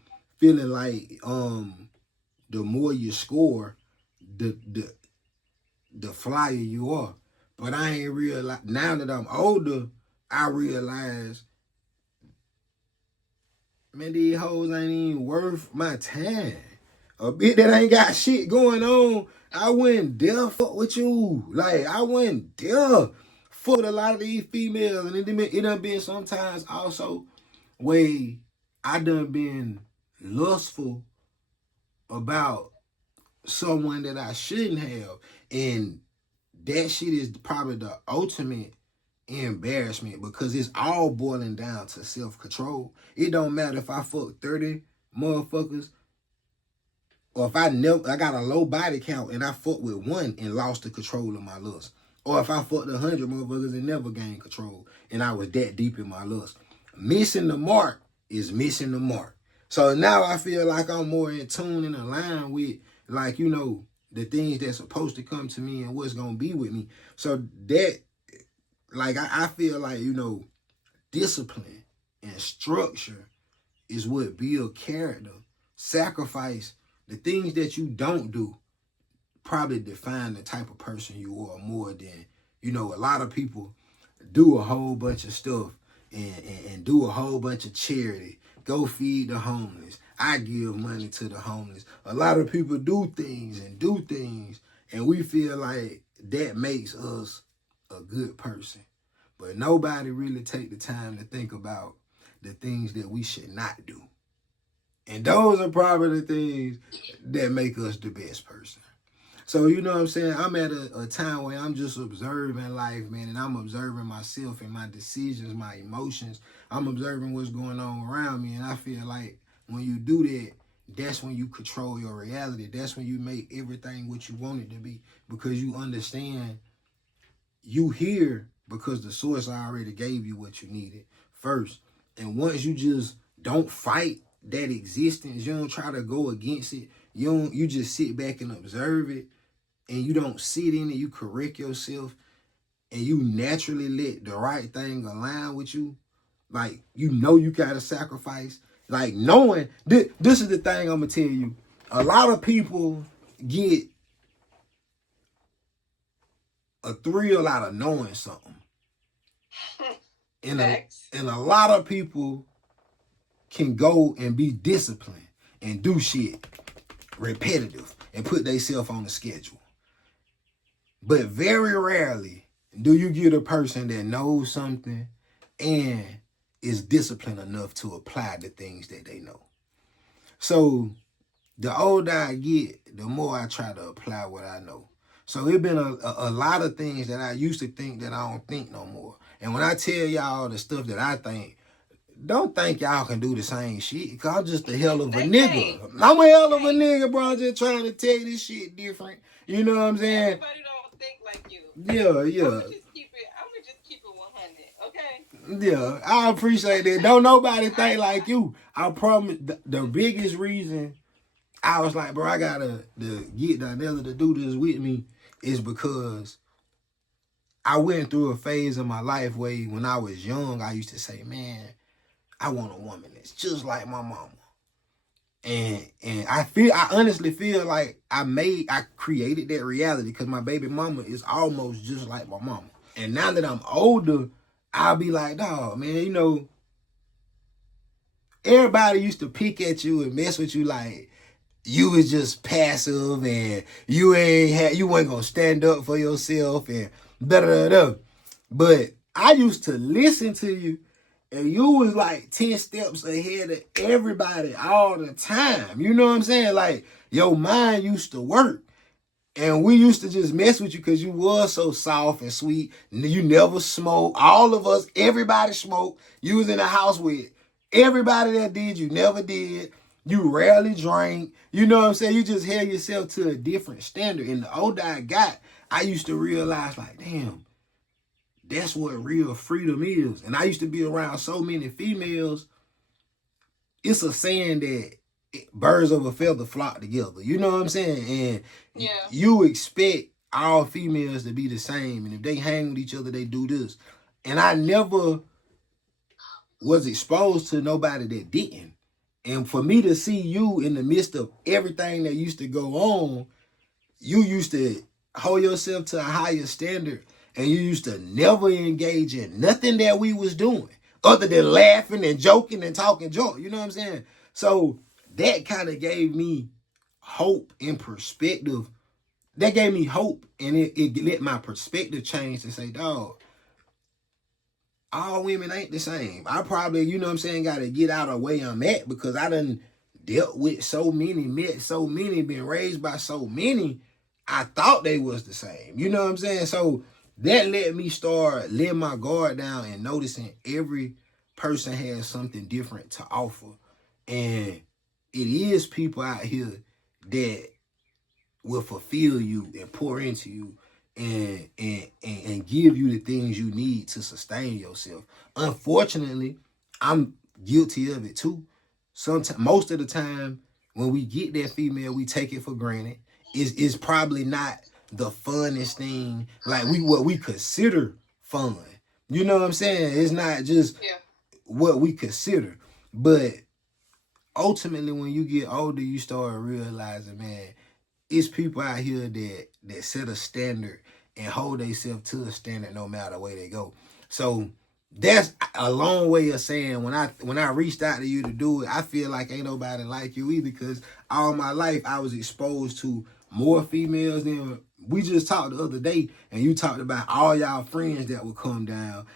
feeling like the more you score, the flyer you are. But I ain't realize, now that I'm older, I realize, man, these hoes ain't even worth my time. A bitch that ain't got shit going on, I wouldn't dare fuck with you. Like, I wouldn't dare fuck with a lot of these females. And it done been sometimes also where I done been lustful about someone that I shouldn't have. And that shit is probably the ultimate embarrassment, because it's all boiling down to self-control. It don't matter if I fuck 30 motherfuckers, or if I got a low body count and I fucked with one and lost the control of my lust. Or if I fucked 100 motherfuckers and never gained control and I was that deep in my lust. Missing the mark is missing the mark. So now I feel like I'm more in tune and aligned with, like, the things that's supposed to come to me and what's going to be with me. So that, like, I feel like, discipline and structure is what build character. Sacrifice, the things that you don't do, probably define the type of person you are more than, a lot of people do a whole bunch of stuff and do a whole bunch of charity. Go feed the homeless. I give money to the homeless. A lot of people do things, and we feel like that makes us a good person. But nobody really take the time to think about the things that we should not do. And those are probably the things that make us the best person. So, you know what I'm saying? I'm at a time where I'm just observing life, man, and I'm observing myself and my decisions, my emotions. I'm observing what's going on around me, and I feel like when you do that, that's when you control your reality. That's when you make everything what you want it to be, because you understand you here because the source already gave you what you needed first. And once you just don't fight that existence, you don't try to go against it, you just sit back and observe it, and you don't sit in it, you correct yourself, and you naturally let the right thing align with you. Like, you gotta sacrifice. Like, knowing, this is the thing I'm gonna tell you. A lot of people get a thrill out of knowing something. And a lot of people can go and be disciplined and do shit repetitive and put themselves on the schedule. But very rarely Do you get a person that knows something and is disciplined enough to apply the things that they know? So the older I get, the more I try to apply what I know. So it been a lot of things that I used to think that I don't think no more. And when I tell y'all the stuff that I think, don't think y'all can do the same shit. Cause I'm just a hell of a nigga. I'm a hell of a nigga, bro. I'm just trying to tell you this shit different. You know what I'm saying? Everybody don't think like you. Yeah. I'm gonna just keep it 100, okay? Yeah, I appreciate that. Don't nobody think like you. I promise. The biggest reason I was like, bro, I gotta get Daniela to do this with me is because I went through a phase of my life where when I was young, I used to say, man, I want a woman that's just like my mama. And I honestly feel like I created that reality because my baby mama is almost just like my mama. And now that I'm older, I'll be like, dog, man, you know, everybody used to pick at you and mess with you like you was just passive and you wasn't gonna stand up for yourself and da da da. But I used to listen to you and you was like 10 steps ahead of everybody all the time. You know what I'm saying? Like your mind used to work. And we used to just mess with you because you was so soft and sweet. You never smoked. All of us, everybody smoked. You was in the house with everybody that did. You never did. You rarely drank. You know what I'm saying? You just held yourself to a different standard. And the older I got, I used to realize like, damn, that's what real freedom is. And I used to be around so many females. It's a saying that birds of a feather flock together. You know what I'm saying? And you expect all females to be the same. And if they hang with each other, they do this. And I never was exposed to nobody that didn't. And for me to see you in the midst of everything that used to go on, you used to hold yourself to a higher standard. And you used to never engage in nothing that we was doing other than laughing and joking and talking joke. You know what I'm saying? So that kind of gave me hope and perspective. That gave me hope, and it let my perspective change to say, dog, all women ain't the same. I probably, you know what I'm saying, got to get out of the way I'm at because I done dealt with so many, met so many, been raised by so many. I thought they was the same. You know what I'm saying? So that let me start letting my guard down and noticing every person has something different to offer. And it is people out here that will fulfill you and pour into you and give you the things you need to sustain yourself. Unfortunately, I'm guilty of it too. Sometimes, most of the time, when we get that female, we take it for granted. It's probably not the funnest thing, like what we consider fun. You know what I'm saying? It's not just what we consider. But ultimately, when you get older, you start realizing, man, it's people out here that set a standard and hold themselves to a standard no matter where they go. So that's a long way of saying when I reached out to you to do it, I feel like ain't nobody like you either because all my life I was exposed to more females than we just talked the other day, and you talked about all y'all friends that would come down.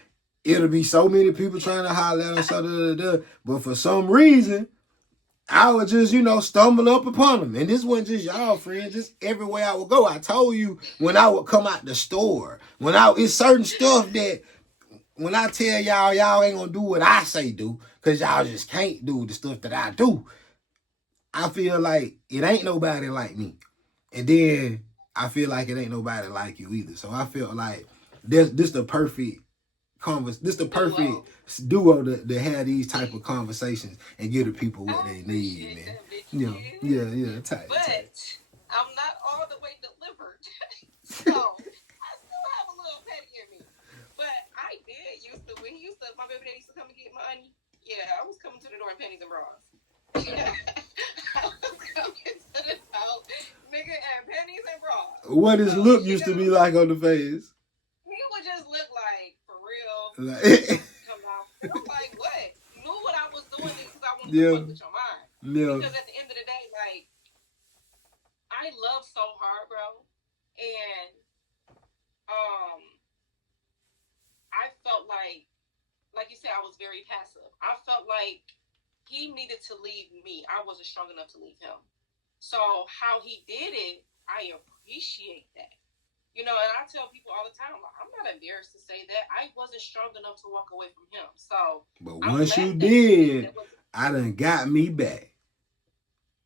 It'll be so many people trying to holler at us, but for some reason, I would just, stumble up upon them. And this wasn't just y'all friends, just everywhere I would go. I told you when I would come out the store, it's certain stuff that when I tell y'all ain't gonna do what I say do, because y'all just can't do the stuff that I do. I feel like it ain't nobody like me. And then I feel like it ain't nobody like you either. So I felt like this the perfect this the perfect duo to have these type of conversations and give the people what they need, man. Yeah, tight. But I'm not all the way delivered. So I still have a little petty in me. But I did when my baby daddy used to come and get money, I was coming to the door in panties and bras. I was coming to the door, nigga, in panties and bras. What his look used to be like on the face? He would just look like, for real, come out. I'm like, what? Knew what I was doing because I wanted to fuck with your mind. Because at the end of the day, like, I love so hard, bro. And I felt like you said, I was very passive. I felt like he needed to leave me. I wasn't strong enough to leave him. So how he did it, I appreciate that. You know, and I tell people all the time, I'm not embarrassed to say that I wasn't strong enough to walk away from him. So But I'm once you glad that he did. did, That was I done got me back.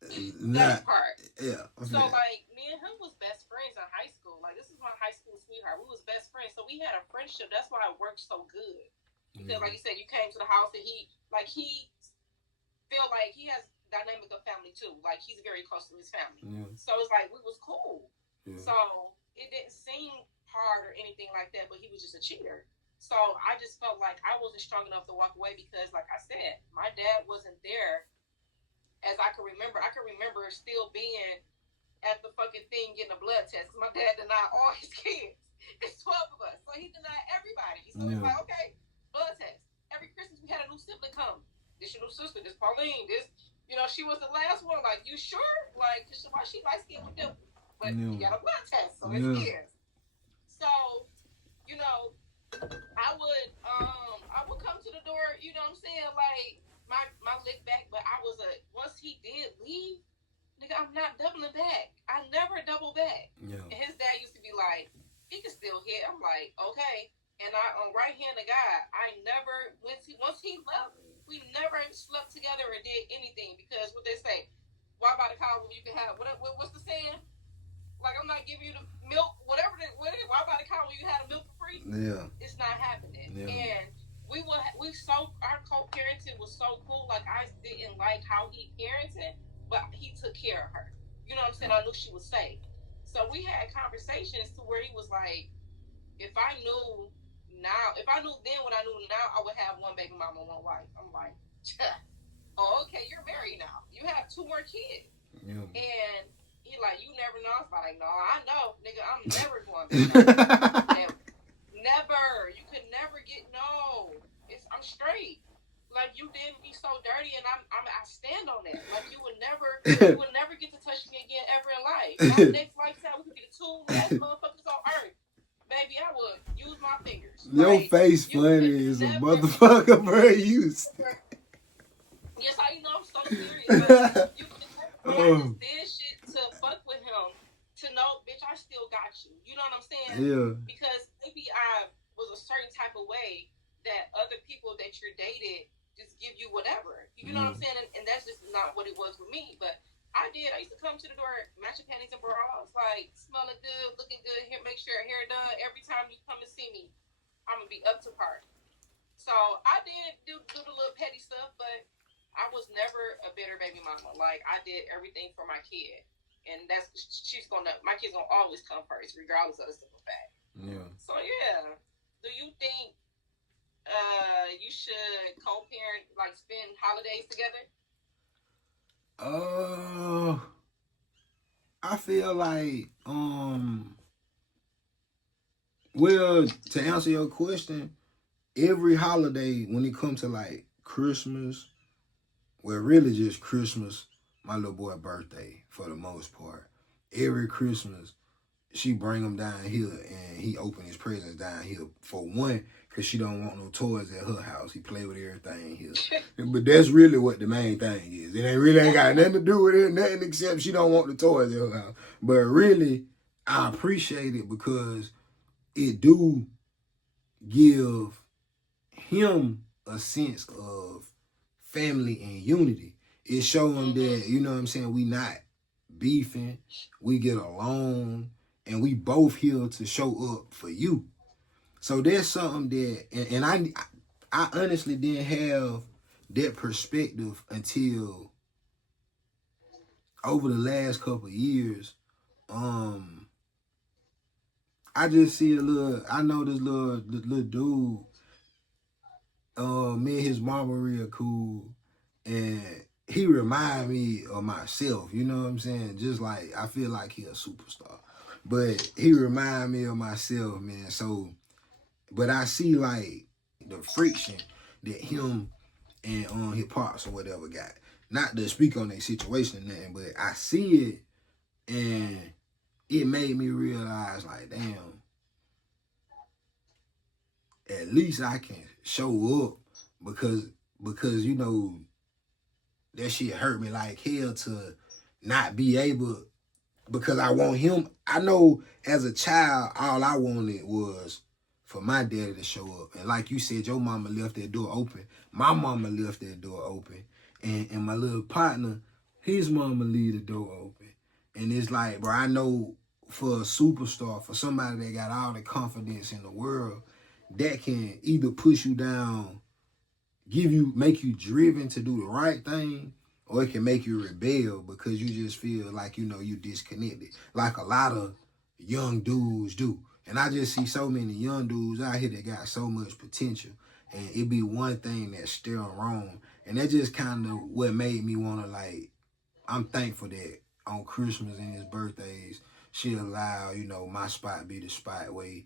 that Not, part. yeah. So like me and him was best friends in high school. Like this is my high school sweetheart. We was best friends. So we had a friendship. That's why it worked so good. Because like you said, you came to the house and he feel like he has dynamic of family too. Like he's very close to his family. Yeah. So it's like we was cool. Yeah. So it didn't seem hard or anything like that, but he was just a cheater. So I just felt like I wasn't strong enough to walk away because, like I said, my dad wasn't there as I can remember. I can remember still being at the fucking thing getting a blood test. My dad denied all his kids. It's 12 of us. So he denied everybody. So it's like, okay, blood test. Every Christmas we had a new sibling come. This your new sister, this Pauline, this, you know, she was the last one. Like, you sure? Like, why she light skinned with them? But he got a blood test, so it's his. So, you know, I would come to the door, you know what I'm saying, like my lick back, but once he did leave, nigga, I'm not doubling back. I never double back. Yeah. And his dad used to be like, he can still hit. I'm like, okay. And on right hand of God, I never once he left, we never slept together or did anything because what they say, why by the cow when you can have what's the saying? Like I'm not giving you the milk, whatever. Why by the cow when you had a milk for free? Yeah, it's not happening. Yeah. And our co-parenting was so cool. Like I didn't like how he parented, but he took care of her. You know what I'm saying? I knew she was safe. So we had conversations to where he was like, if I knew then what I knew now, I would have one baby mama, one wife. I'm like, oh, okay, you're married now. You have 2 more kids. Yeah. And he like, you never know. I was like, no, I know, nigga, I'm never going back. Never. You could never get I'm straight. Like you did me so dirty, and I stand on that. Like you would never get to touch me again ever in life. My next lifetime, we could be the 2 last motherfuckers on earth. Baby, I would use my fingers. Your like, face funny as a motherfucker, bro. Yes, how you know I'm so serious. Like, you could never. I just did shit to fuck with him. To know, bitch, I still got you. You know what I'm saying? Yeah. Because maybe I was a certain type of way that other people that you're dated just give you whatever. You know what I'm saying? And that's just not what it was with me. But I used to come to the door, matching panties and bras, like smelling good, looking good, make sure hair done. Every time you come and see me, I'm gonna be up to par. So I did do the little petty stuff, but I was never a bitter baby mama. Like I did everything for my kid. And my kid's gonna always come first, regardless of the simple fact. Yeah. So yeah, do you think you should co-parent, like spend holidays together? I feel like well, to answer your question, every holiday when it comes to like Christmas, well, really just Christmas, my little boy's birthday for the most part. Every Christmas, she bring him down here and he open his presents down here. For one, because she don't want no toys at her house. He play with everything here. But that's really what the main thing is. It ain't got nothing to do with it, nothing except she don't want the toys at her house. But really, I appreciate it because it do give him a sense of family and unity. It show him that, you know what I'm saying, we not beefing, we get along, and we both here to show up for you. So there's something that, and I honestly didn't have that perspective until over the last couple of years. I just see I know this little dude, me and his mama real cool, and he remind me of myself, you know what I'm saying? Just like, I feel like he a superstar. But he remind me of myself, man. So, but I see like the friction that him and his pops or whatever got. Not to speak on their situation or nothing, but I see it and it made me realize like, damn, at least I can show up because you know that shit hurt me like hell to not be able because I want him. I know as a child, all I wanted was for my daddy to show up. And like you said, your mama left that door open. My mama left that door open. And my little partner, his mama leave the door open. And it's like, bro, I know for a superstar, for somebody that got all the confidence in the world, that can either push you down, make you driven to do the right thing, or it can make you rebel because you just feel like, you know, you disconnected. Like a lot of young dudes do. And I just see so many young dudes out here that got so much potential. And it be one thing that's still wrong. And that just kind of what made me want to, like, I'm thankful that on Christmas and his birthdays, she allow, you know, my spot be the spot where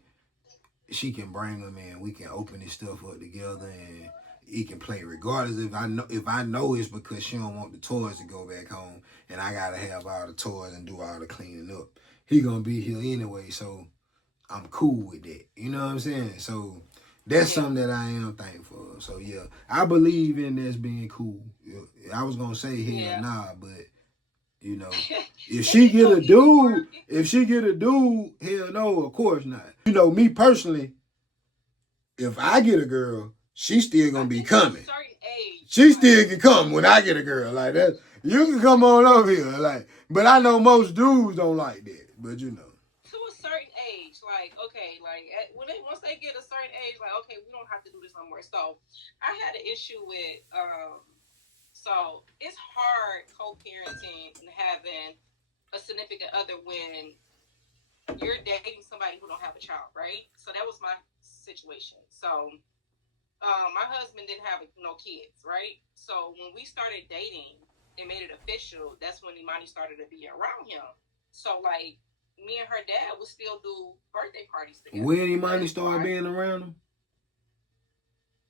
she can bring them in. We can open this stuff up together and he can play regardless if I know it's because she don't want the toys to go back home and I gotta have all the toys and do all the cleaning up. He gonna be here anyway, so I'm cool with that. You know what I'm saying? So that's something that I am thankful for. So yeah, I believe in this being cool. I was gonna say hell nah, but you know, if she get a dude, hell no, of course not. You know, me personally, if I get a girl, she still gonna be coming. She still can come when I get a girl like that. You can come on over here, like. But I know most dudes don't like that. But you know, to a certain age, like okay, like once they get a certain age, like okay, we don't have to do this no more. So I had an issue with so it's hard co-parenting and having a significant other when you're dating somebody who don't have a child, right? So that was my situation. So my husband didn't have no kids, right? So when we started dating and made it official, that's when Imani started to be around him. So like me and her dad would still do birthday parties together. When Imani started being around him?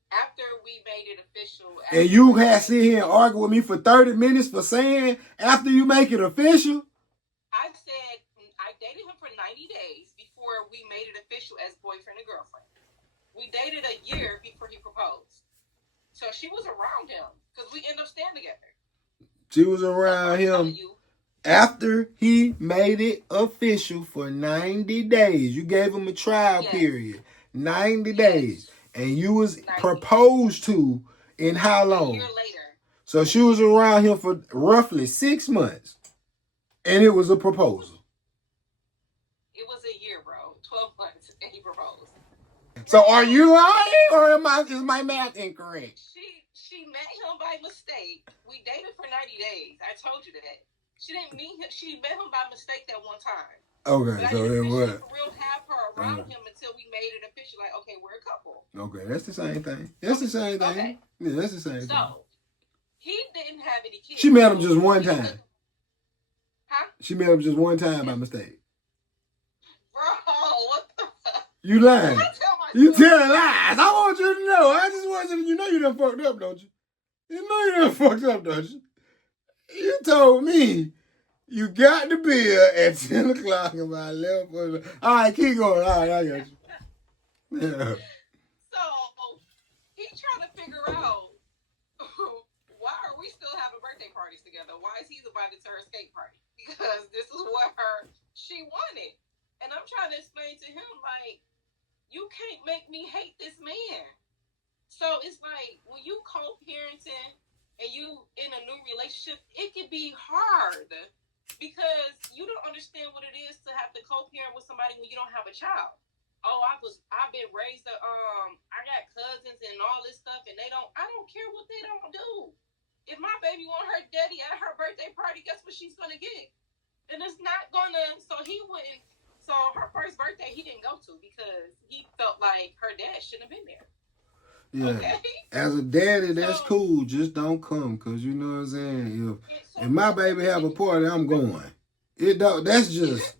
After we made it official. And you had sit here and argue with me for 30 minutes for saying after you make it official? I said I dated him for 90 days before we made it official as boyfriend and girlfriend. We dated a year before he proposed. So she was around him because we ended up staying together. She was around him after he made it official for 90 days. You gave him a trial period. 90 days. And you was proposed to in how long? A year later. So she was around him for roughly 6 months. And it was a proposal. It was a year, bro. 12 months and he proposed. So are you lying or is my math incorrect? She met him by mistake. We dated for 90 days. I told you that. She didn't meet him. She met him by mistake that one time. Okay, but so it was. For real, have her around him until we made it official. Like, okay, we're a couple. Okay, that's the same thing. That's the same thing. Okay. Yeah, that's the same thing. So he didn't have any kids. She met him just one time. Huh? She met him just one time by mistake. Bro, what the fuck? You lying. You telling lies. I want you to know. I just want you to know you done fucked up, don't you? You know you done fucked up, don't you? You told me you got the bill at 10 o'clock and by 11. All right, keep going. All right, I got you. Yeah. So he trying to figure out why are we still having birthday parties together? Why is he invited to her skate party? Because this is what she wanted. And I'm trying to explain to him, like, you can't make me hate this man. So it's like when you co-parenting and you in a new relationship, it can be hard because you don't understand what it is to have to co-parent with somebody when you don't have a child. Oh, I've been raised I got cousins and all this stuff and I don't care what they don't do. If my baby want her daddy at her birthday party, guess what she's gonna get? And it's not gonna, so her first birthday he didn't go to because he felt like her dad shouldn't have been there. Yeah. Okay. As a daddy, that's cool. Just don't come, cause you know what I'm saying. If my baby have a party, I'm going. That's just,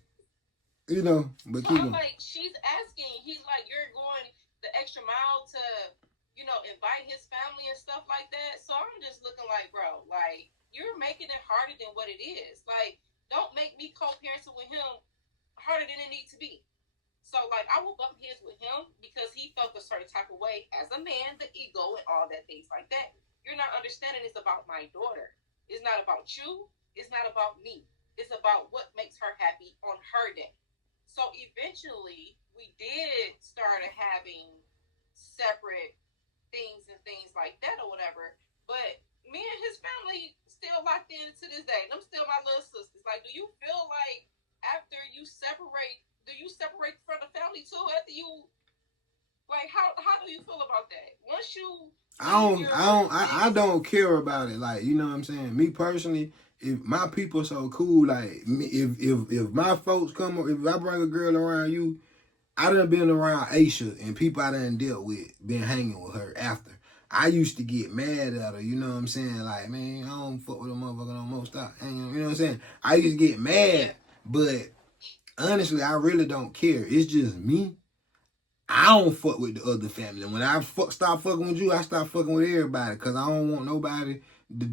you know. But so I'm like, she's asking. He's like, you're going the extra mile to, you know, invite his family and stuff like that. So I'm just looking like, bro, like you're making it harder than what it is. Like, don't make me co-parenting with him harder than it needs to be. So like I will bump heads with him because he felt a certain type of way as a man, the ego and all that things like that. You're not understanding it's about my daughter. It's not about you. It's not about me. It's about what makes her happy on her day. So eventually we did start having separate things and things like that or whatever. But me and his family still locked in to this day. Them still my little sisters. Like, do you feel like after you separate, do you separate from the family too? After you, like, how do you feel about that? Once you leave your I ex, don't care about it. Like, you know what I'm saying? Me personally, if my people so cool, like, if my folks come, if I bring a girl around you, I done been around Aisha and people I done dealt with, been hanging with her after. I used to get mad at her, you know what I'm saying? Like, man, I don't fuck with a motherfucker no more. Stop hanging, you know what I'm saying? I used to get yeah, mad, but honestly, I really don't care. It's just me. I don't fuck with the other family. When I stop fucking with you, I stop fucking with everybody because I don't want nobody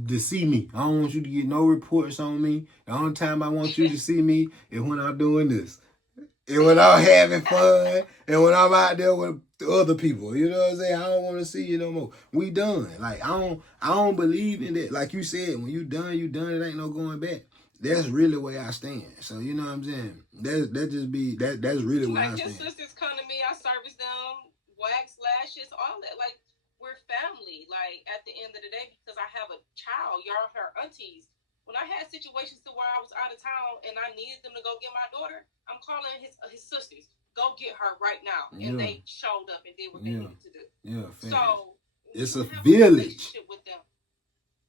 to see me. I don't want you to get no reports on me. The only time I want you to see me is when I'm doing this. And when I'm having fun, and when I'm out there with the other people, you know what I'm saying? I don't want to see you no more. We done. Like I don't believe in that. Like you said, when you done, you done. It ain't no going back. That's really where I stand. So you know what I'm saying? That's really where like I his stand. sisters come to me, I service them, wax, lashes, all that. Like we're family. Like at the end of the day, because I have a child, y'all her aunties. When I had situations to where I was out of town and I needed them to go get my daughter, I'm calling his sisters. Go get her right now, and Yeah, they showed up and did what they yeah, needed to do. yeah. Facts. So when It's you a have a village. relationship with them,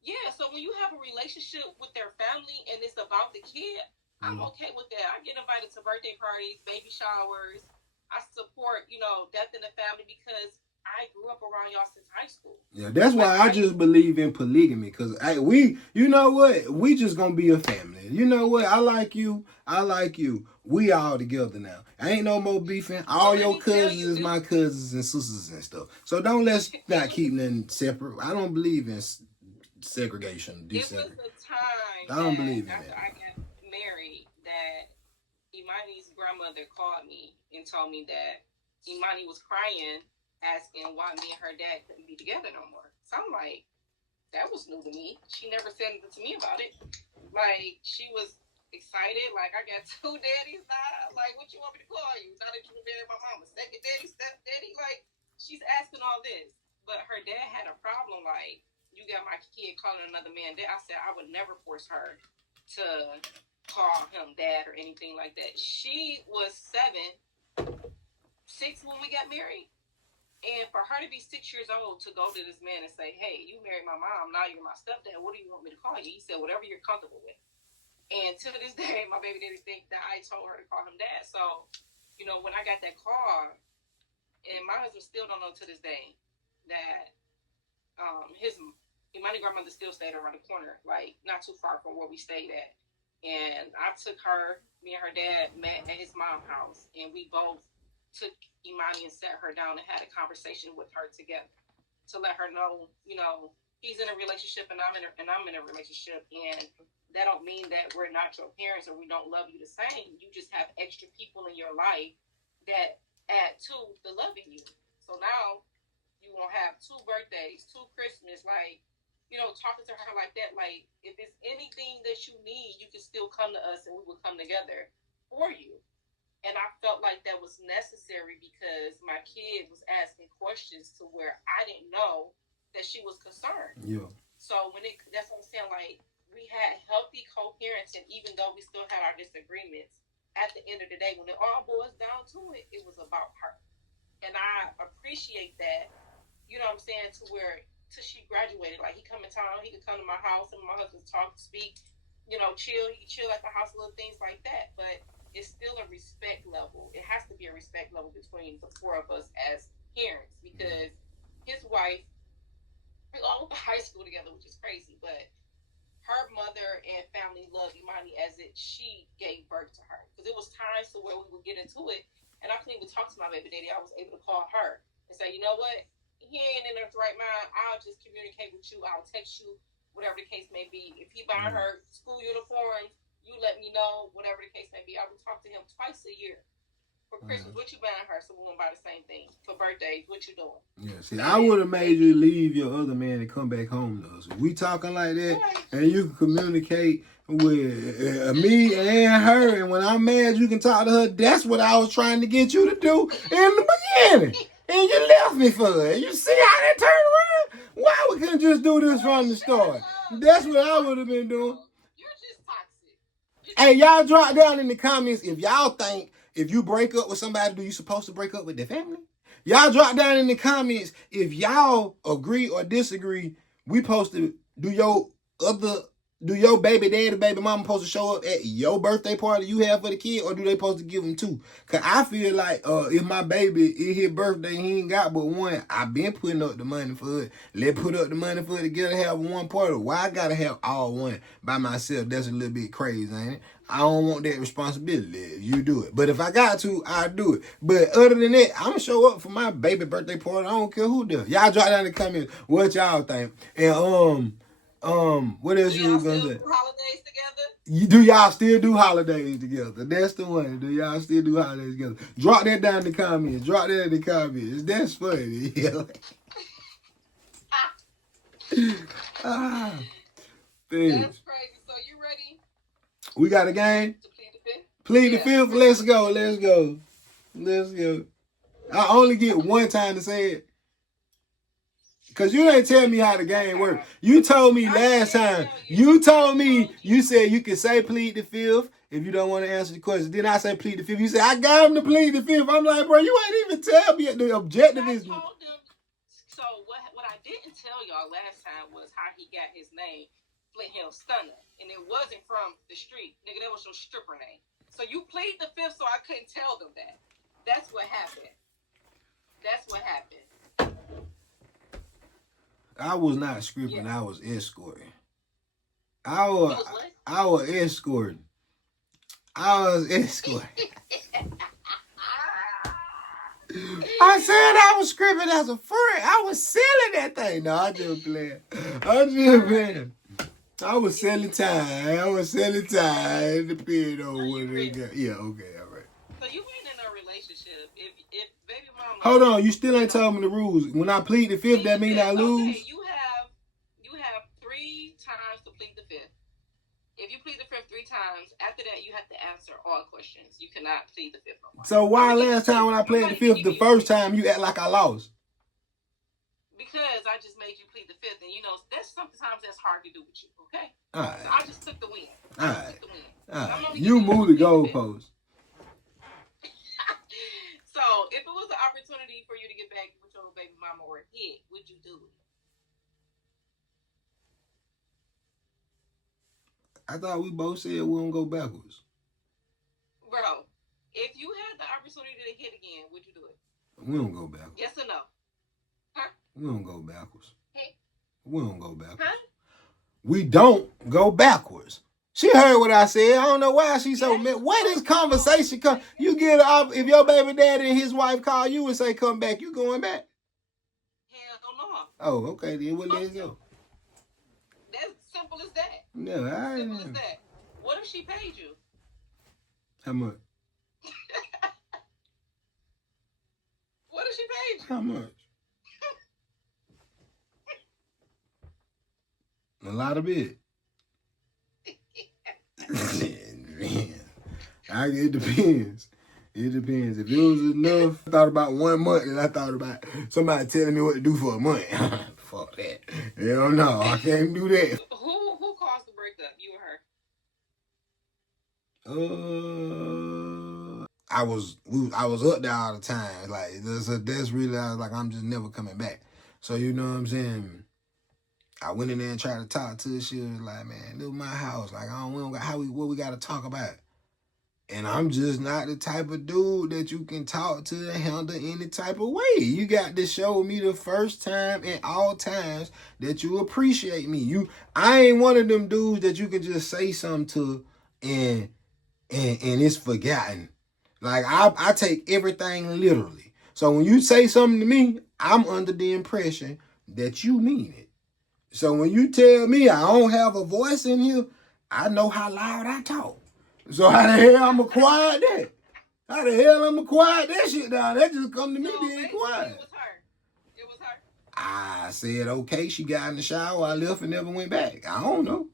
yeah, so when you have a relationship with their family and it's about the kid, I'm Yeah. okay with that. I get invited to birthday parties, baby showers. I support, death in the family because I grew up around y'all since high school. Yeah, that's Like why I I just believe in polygamy. Cause you know what, we just gonna be a family. You know what, I like you. We all together now. Ain't no more beefing. so All let your me tell cousins you, is my cousins and sisters and stuff. So don't let's it not was keep nothing separate. I don't believe in segregation, it was desegregation. a time I don't that believe in after that. I got married that Imani's grandmother called me and told me that Imani was crying, asking why me and her dad couldn't be together no more. So I'm like, that was new to me. She never said anything to me about it. Like she was excited. Like I got two daddies now. Like what you want me to call you? Now that you married my mama, second daddy, step daddy. Like she's asking all this, but her dad had a problem. Like you got my kid calling another man dad. I said I would never force her to call him dad or anything like that. She was 6 when we got married. And for her to be 6 years old to go to this man and say, "Hey, you married my mom. Now you're my stepdad. What do you want me to call you?" He said, "Whatever you're comfortable with." And to this day, my baby daddy think that I told her to call him dad. So, when I got that call, and my husband still don't know to this day that his Imani grandmother still stayed around the corner, like not too far from where we stayed at. And I took her, me and her dad met at his mom's house, and we both took Imani and sat her down and had a conversation with her together to let her know, he's in a relationship and I'm in a relationship, and that don't mean that we're not your parents or we don't love you the same. You just have extra people in your life that add to the love in you. So now you won't have two birthdays, two Christmas, like, talking to her like that. Like, if it's anything that you need, you can still come to us and we will come together for you. And I felt like that was necessary because my kid was asking questions to where I didn't know that she was concerned. Yeah. So that's what I'm saying, like, we had healthy coherence, and even though we still had our disagreements, at the end of the day, when it all boils down to it, it was about her. And I appreciate that, what I'm saying, to where till she graduated. Like he come in town, he could come to my house and my husband talk, speak, chill. He could chill at the house, little things like that. But it's still a respect level. It has to be a respect level between the four of us as parents because his wife, we all went to high school together, which is crazy, but her mother and family loved Imani as she gave birth to her. Because it was times to where we would get into it, and I couldn't even talk to my baby daddy. I was able to call her and say, you know what? He ain't in his right mind. I'll just communicate with you. I'll text you, whatever the case may be. If he buy her school uniforms, you let me know, whatever the case may be. I would talk to him twice a year For Christmas, what you buying her? So we won't buy the same thing. For birthdays, what you doing? Yeah, see, I would have made you leave your other man and come back home to us. If we talking like that, and you can communicate with me and her, and when I'm mad, you can talk to her. That's what I was trying to get you to do in the beginning. And you left me for it. You see how that turned around? Why we couldn't just do this from the start? That's what I would have been doing. You're just toxic. Hey, y'all drop down in the comments if y'all think if you break up with somebody, do you supposed to break up with their family? Y'all drop down in the comments if y'all agree or disagree. We supposed to do your baby daddy, baby mama supposed to show up at your birthday party you have for the kid, or do they supposed to give them two? Cause I feel like if my baby is his birthday, he ain't got but one. I been putting up the money for it. Let's put up the money for it together, have one party. Why I gotta have all one by myself? That's a little bit crazy, ain't it? I don't want that responsibility. You do it. But if I got to, I do it. But other than that, I'm going to show up for my baby birthday party. I don't care who does. Y'all drop down in the comments what y'all think. And what else you was going to say? Holidays together? Do y'all still do holidays together? That's the one. Do y'all still do holidays together? Drop that down in the comments. Drop that in the comments. That's funny. That's crazy. So you ready? We got a game? To plead the fifth? Plead the fifth? Let's go. Let's go. Let's go. I only get one time to say it. Because you didn't tell me how the game works. You told me last time. You told me, you said you can say plead the fifth if you don't want to answer the question. Then I say plead the fifth. You said, I got him to plead the fifth. I'm like, bro, you ain't even tell me the objective is. I told them. So what I didn't tell y'all last time was how he got his name, Flint Hill Stunna. And it wasn't from the street. Nigga, that was your stripper name. So you plead the fifth, so I couldn't tell them that. That's what happened. That's what happened. I was not scripting. I was escorting. I was escorting. I said I was scripting as a friend. I was selling that thing. No, I just playing. I was selling time. Depending on what they got. Yeah, okay, all right. So you ain't in a relationship. If baby mama. Hold on, you still ain't told me the rules. When I plead the fifth, that means I lose. Okay, you have 3 times to plead the fifth. If you plead the fifth 3 times, after that you have to answer all questions. You cannot plead the fifth no more. So why last time when I played the fifth, the first time you act like I lost? Because I just made you plead the fifth, and that's sometimes that's hard to do with you. Okay. All right. So I just took the win. All right. You move the goalpost. So if it was an opportunity for you to get back with your baby mama or a kid, would you do it? I thought we both said we don't go backwards. Bro, if you had the opportunity to hit again, would you do it? We don't go backwards. Yes or no? Huh? We don't go backwards. Hey. We don't go backwards. Huh? We don't go backwards. She heard what I said. I don't know why she's so mad. Where this conversation come? You get up if your baby daddy and his wife call you and say come back, you going back? Hell no. Oh, okay, then well, let's go. That's simple as that. No, I simple as that. What if she paid you? How much? What if she paid you? How much? A lot of it. Man, it depends. It depends. If it was enough, I thought about 1 month, and I thought about somebody telling me what to do for a month. Fuck that. Hell no, I can't do that. Who caused the breakup? You or her? I was up there all the time. Like that's really I was like I'm just never coming back. So you know what I'm saying. I went in there and tried to talk to her. She was like, man, this is my house. Like, we don't got what we got to talk about. And I'm just not the type of dude that you can talk to and handle any type of way. You got to show me the first time and all times that you appreciate me. I ain't one of them dudes that you can just say something to and it's forgotten. Like, I take everything literally. So when you say something to me, I'm under the impression that you mean it. So when you tell me I don't have a voice in here, I know how loud I talk. So how the hell I'm gonna quiet that? How the hell I'ma quiet that shit down? That just come to me So being basically, quiet. it was her. It was her. I said, okay, she got in the shower, I left and never went back. I don't know.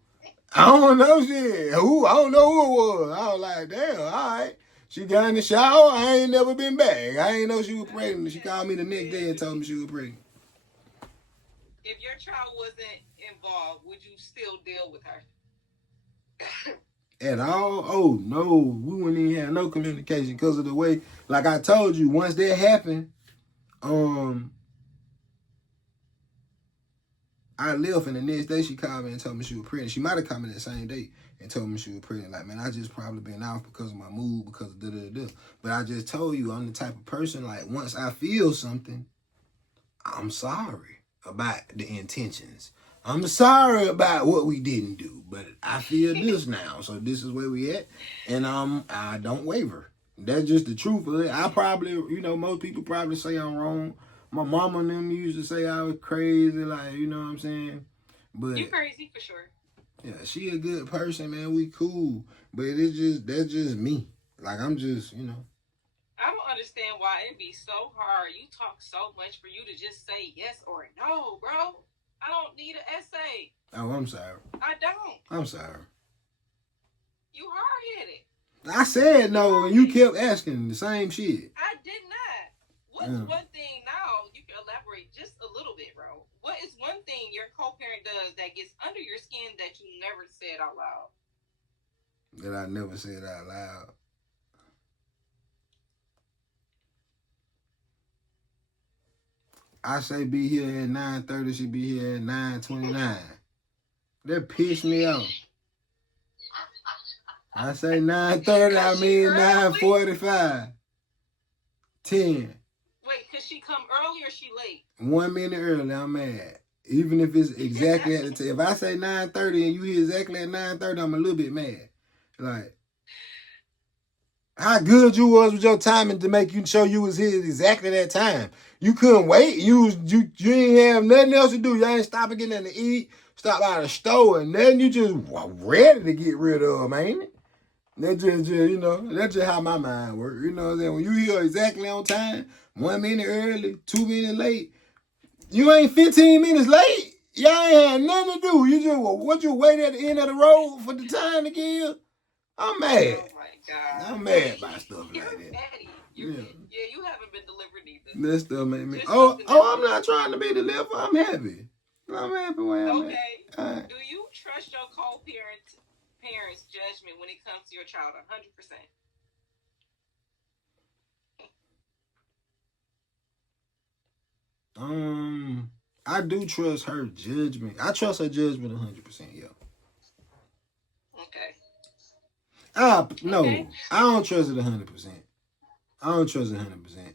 I don't know shit. Who? I don't know who it was. I was like, damn, all right. She got in the shower, I ain't never been back. I ain't know she was pregnant. She called me the next day and told me she was pregnant. If your child wasn't involved, would you still deal with her? At all? Oh no, we wouldn't even have no communication because of the way. Like I told you, once that happened, I left, and the next day she called me and told me she was pregnant. She might have come in that same day and told me she was pregnant. Like, man, I just probably been off because of my mood, because of da-da-da. But I just told you, I'm the type of person, like, once I feel something, I'm sorry about the intentions. I'm sorry about what we didn't do, but I feel this now, so this is where we at, and I don't waver. That's just the truth of it. I probably, most people probably say I'm wrong. My mama and them used to say I was crazy, like, you know what I'm saying? But you crazy for sure. Yeah, she a good person, man. We cool, but that's just me. Like I'm just, I don't understand why it be so hard. You talk so much for you to just say yes or no, bro. I don't need an essay. Oh, I'm sorry. I don't. I'm sorry. You hard-headed. I said no, and you kept asking the same shit. I did not. What's one thing now? You can elaborate just a little bit, bro. What is one thing your co-parent does that gets under your skin that you never said out loud? That I never said out loud. I say be here at 9:30, she be here at 9:29. That pissed me off. I say 9:30, I mean 9:45. 10. Wait, cause she come early or she late? 1 minute early, I'm mad. Even if it's exactly at the time. If I say 9:30 and you hear exactly at 9:30, I'm a little bit mad. Like, how good you was with your timing to make you show you was here exactly that time. You couldn't wait. You ain't have nothing else to do. You ain't stopping getting nothing to eat, stop by the store, and then you just ready to get rid of them, ain't it? That's just how my mind works. You know what I'm saying? When you here exactly on time, 1 minute early, 2 minutes late, you ain't 15 minutes late. Y'all ain't had nothing to do. You wait at the end of the road for the time to give? I'm mad. Oh my God. I'm mad by stuff You're like that. petty. You haven't been delivered either. That stuff make me. I'm not trying to be delivered. I'm happy. I'm happy where I'm at. Okay. Do you trust your co-parent's judgment when it comes to your child 100%? I do trust her judgment. I trust her judgment 100%, yeah. Okay. No, okay. I don't trust it 100%. I don't trust it 100%.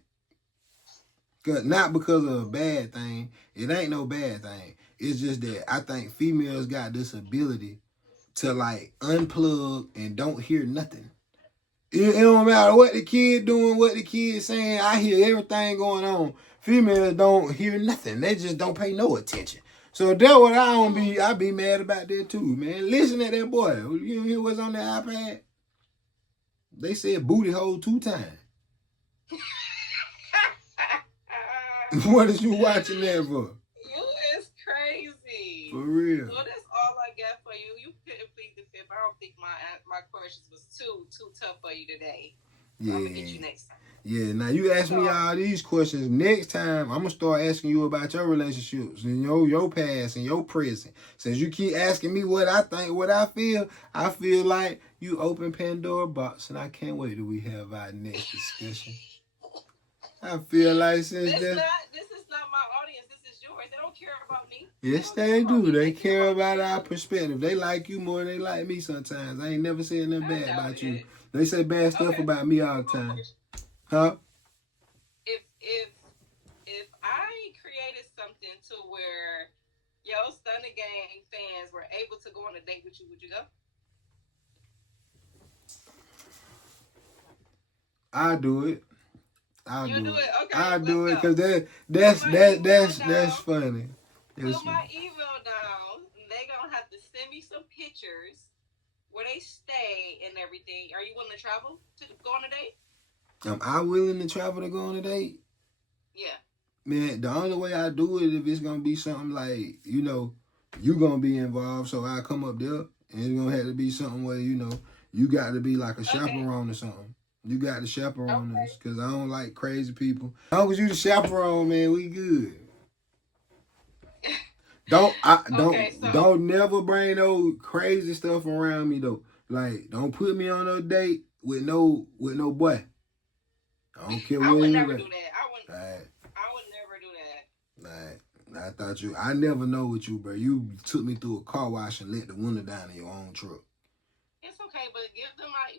Not because of a bad thing. It ain't no bad thing. It's just that I think females got this ability to like unplug and don't hear nothing. It don't matter what the kid doing, what the kid saying. I hear everything going on. Females don't hear nothing. They just don't pay no attention. So that's what I be mad about that too, man. Listen at that boy. You hear what's on that iPad? They said booty hole 2 times. What is you watching that for? You is crazy. For real. Well, that's all I got for you. You couldn't plead the fifth. I don't think my questions was too tough for you today. Yeah. I'm gonna get you next time. Yeah, now you ask me all these questions. Next time, I'm gonna start asking you about your relationships and your past and your present. Since you keep asking me what I think, what I feel like you open Pandora box, and I can't wait till we have our next discussion. I feel like this is not my audience. This is yours. They don't care about me. Yes, they do. They care about our perspective. They like you more than they like me sometimes. I ain't never said nothing bad about you. They say bad stuff about me all the time. Huh? If I created something to where your Stunna Gang fans were able to go on a date with you, would you go? I do it. I'll do it. Okay. I'll do it because that's funny. Put my email down. They gonna have to send me some pictures where they stay and everything. Are you willing to travel to go on a date? Am I willing to travel to go on a date? Yeah. Man, the only way I do it if it's gonna be something like, you know, you gonna be involved, so I come up there and it's gonna have to be something where, you know, you got to be like a chaperone or something. You got to chaperone us, cause I don't like crazy people. As long as you the chaperone, man, we good. Don't never bring no crazy stuff around me though. Like, don't put me on no date with no boy. I don't care what. I would never do that. I would never do that. I thought I never know with you, bro. You took me through a car wash and let the window down in your own truck. It's okay, but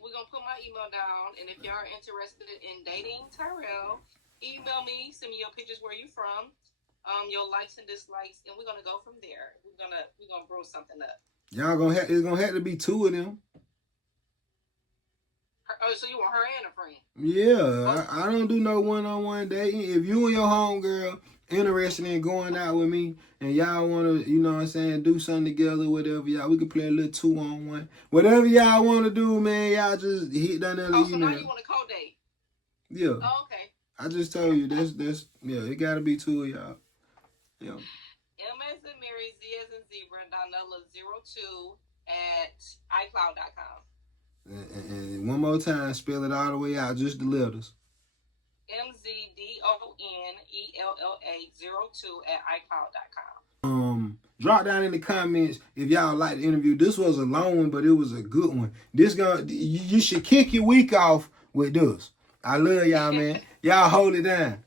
we're going to put my email down, and if y'all are interested in dating Tyrell, email me, send me your pictures where you from, your likes and dislikes, and we're going to go from there. We're going to brew something up. It's going to have to be two of them. So you want her and a friend? Yeah, I don't do no one-on-one dating. If you and your homegirl interested in going out with me and y'all want to, you know what I'm saying, do something together, whatever, y'all, we can play a little 2-on-1. Whatever y'all want to do, man, y'all just hit down there. Oh, so now you want a co-date? Yeah. Oh, okay. I just told you, yeah, it got to be two of y'all. Yeah. M as in Mary, Z as in Zebra, Donella02 at iCloud.com. And one more time, spell it all the way out, just the letters. MZDONELLA02 at iCloud.com. Drop down in the comments if y'all like the interview. This was a long one, but it was a good one. You should kick your week off with this. I love y'all, man. Y'all hold it down.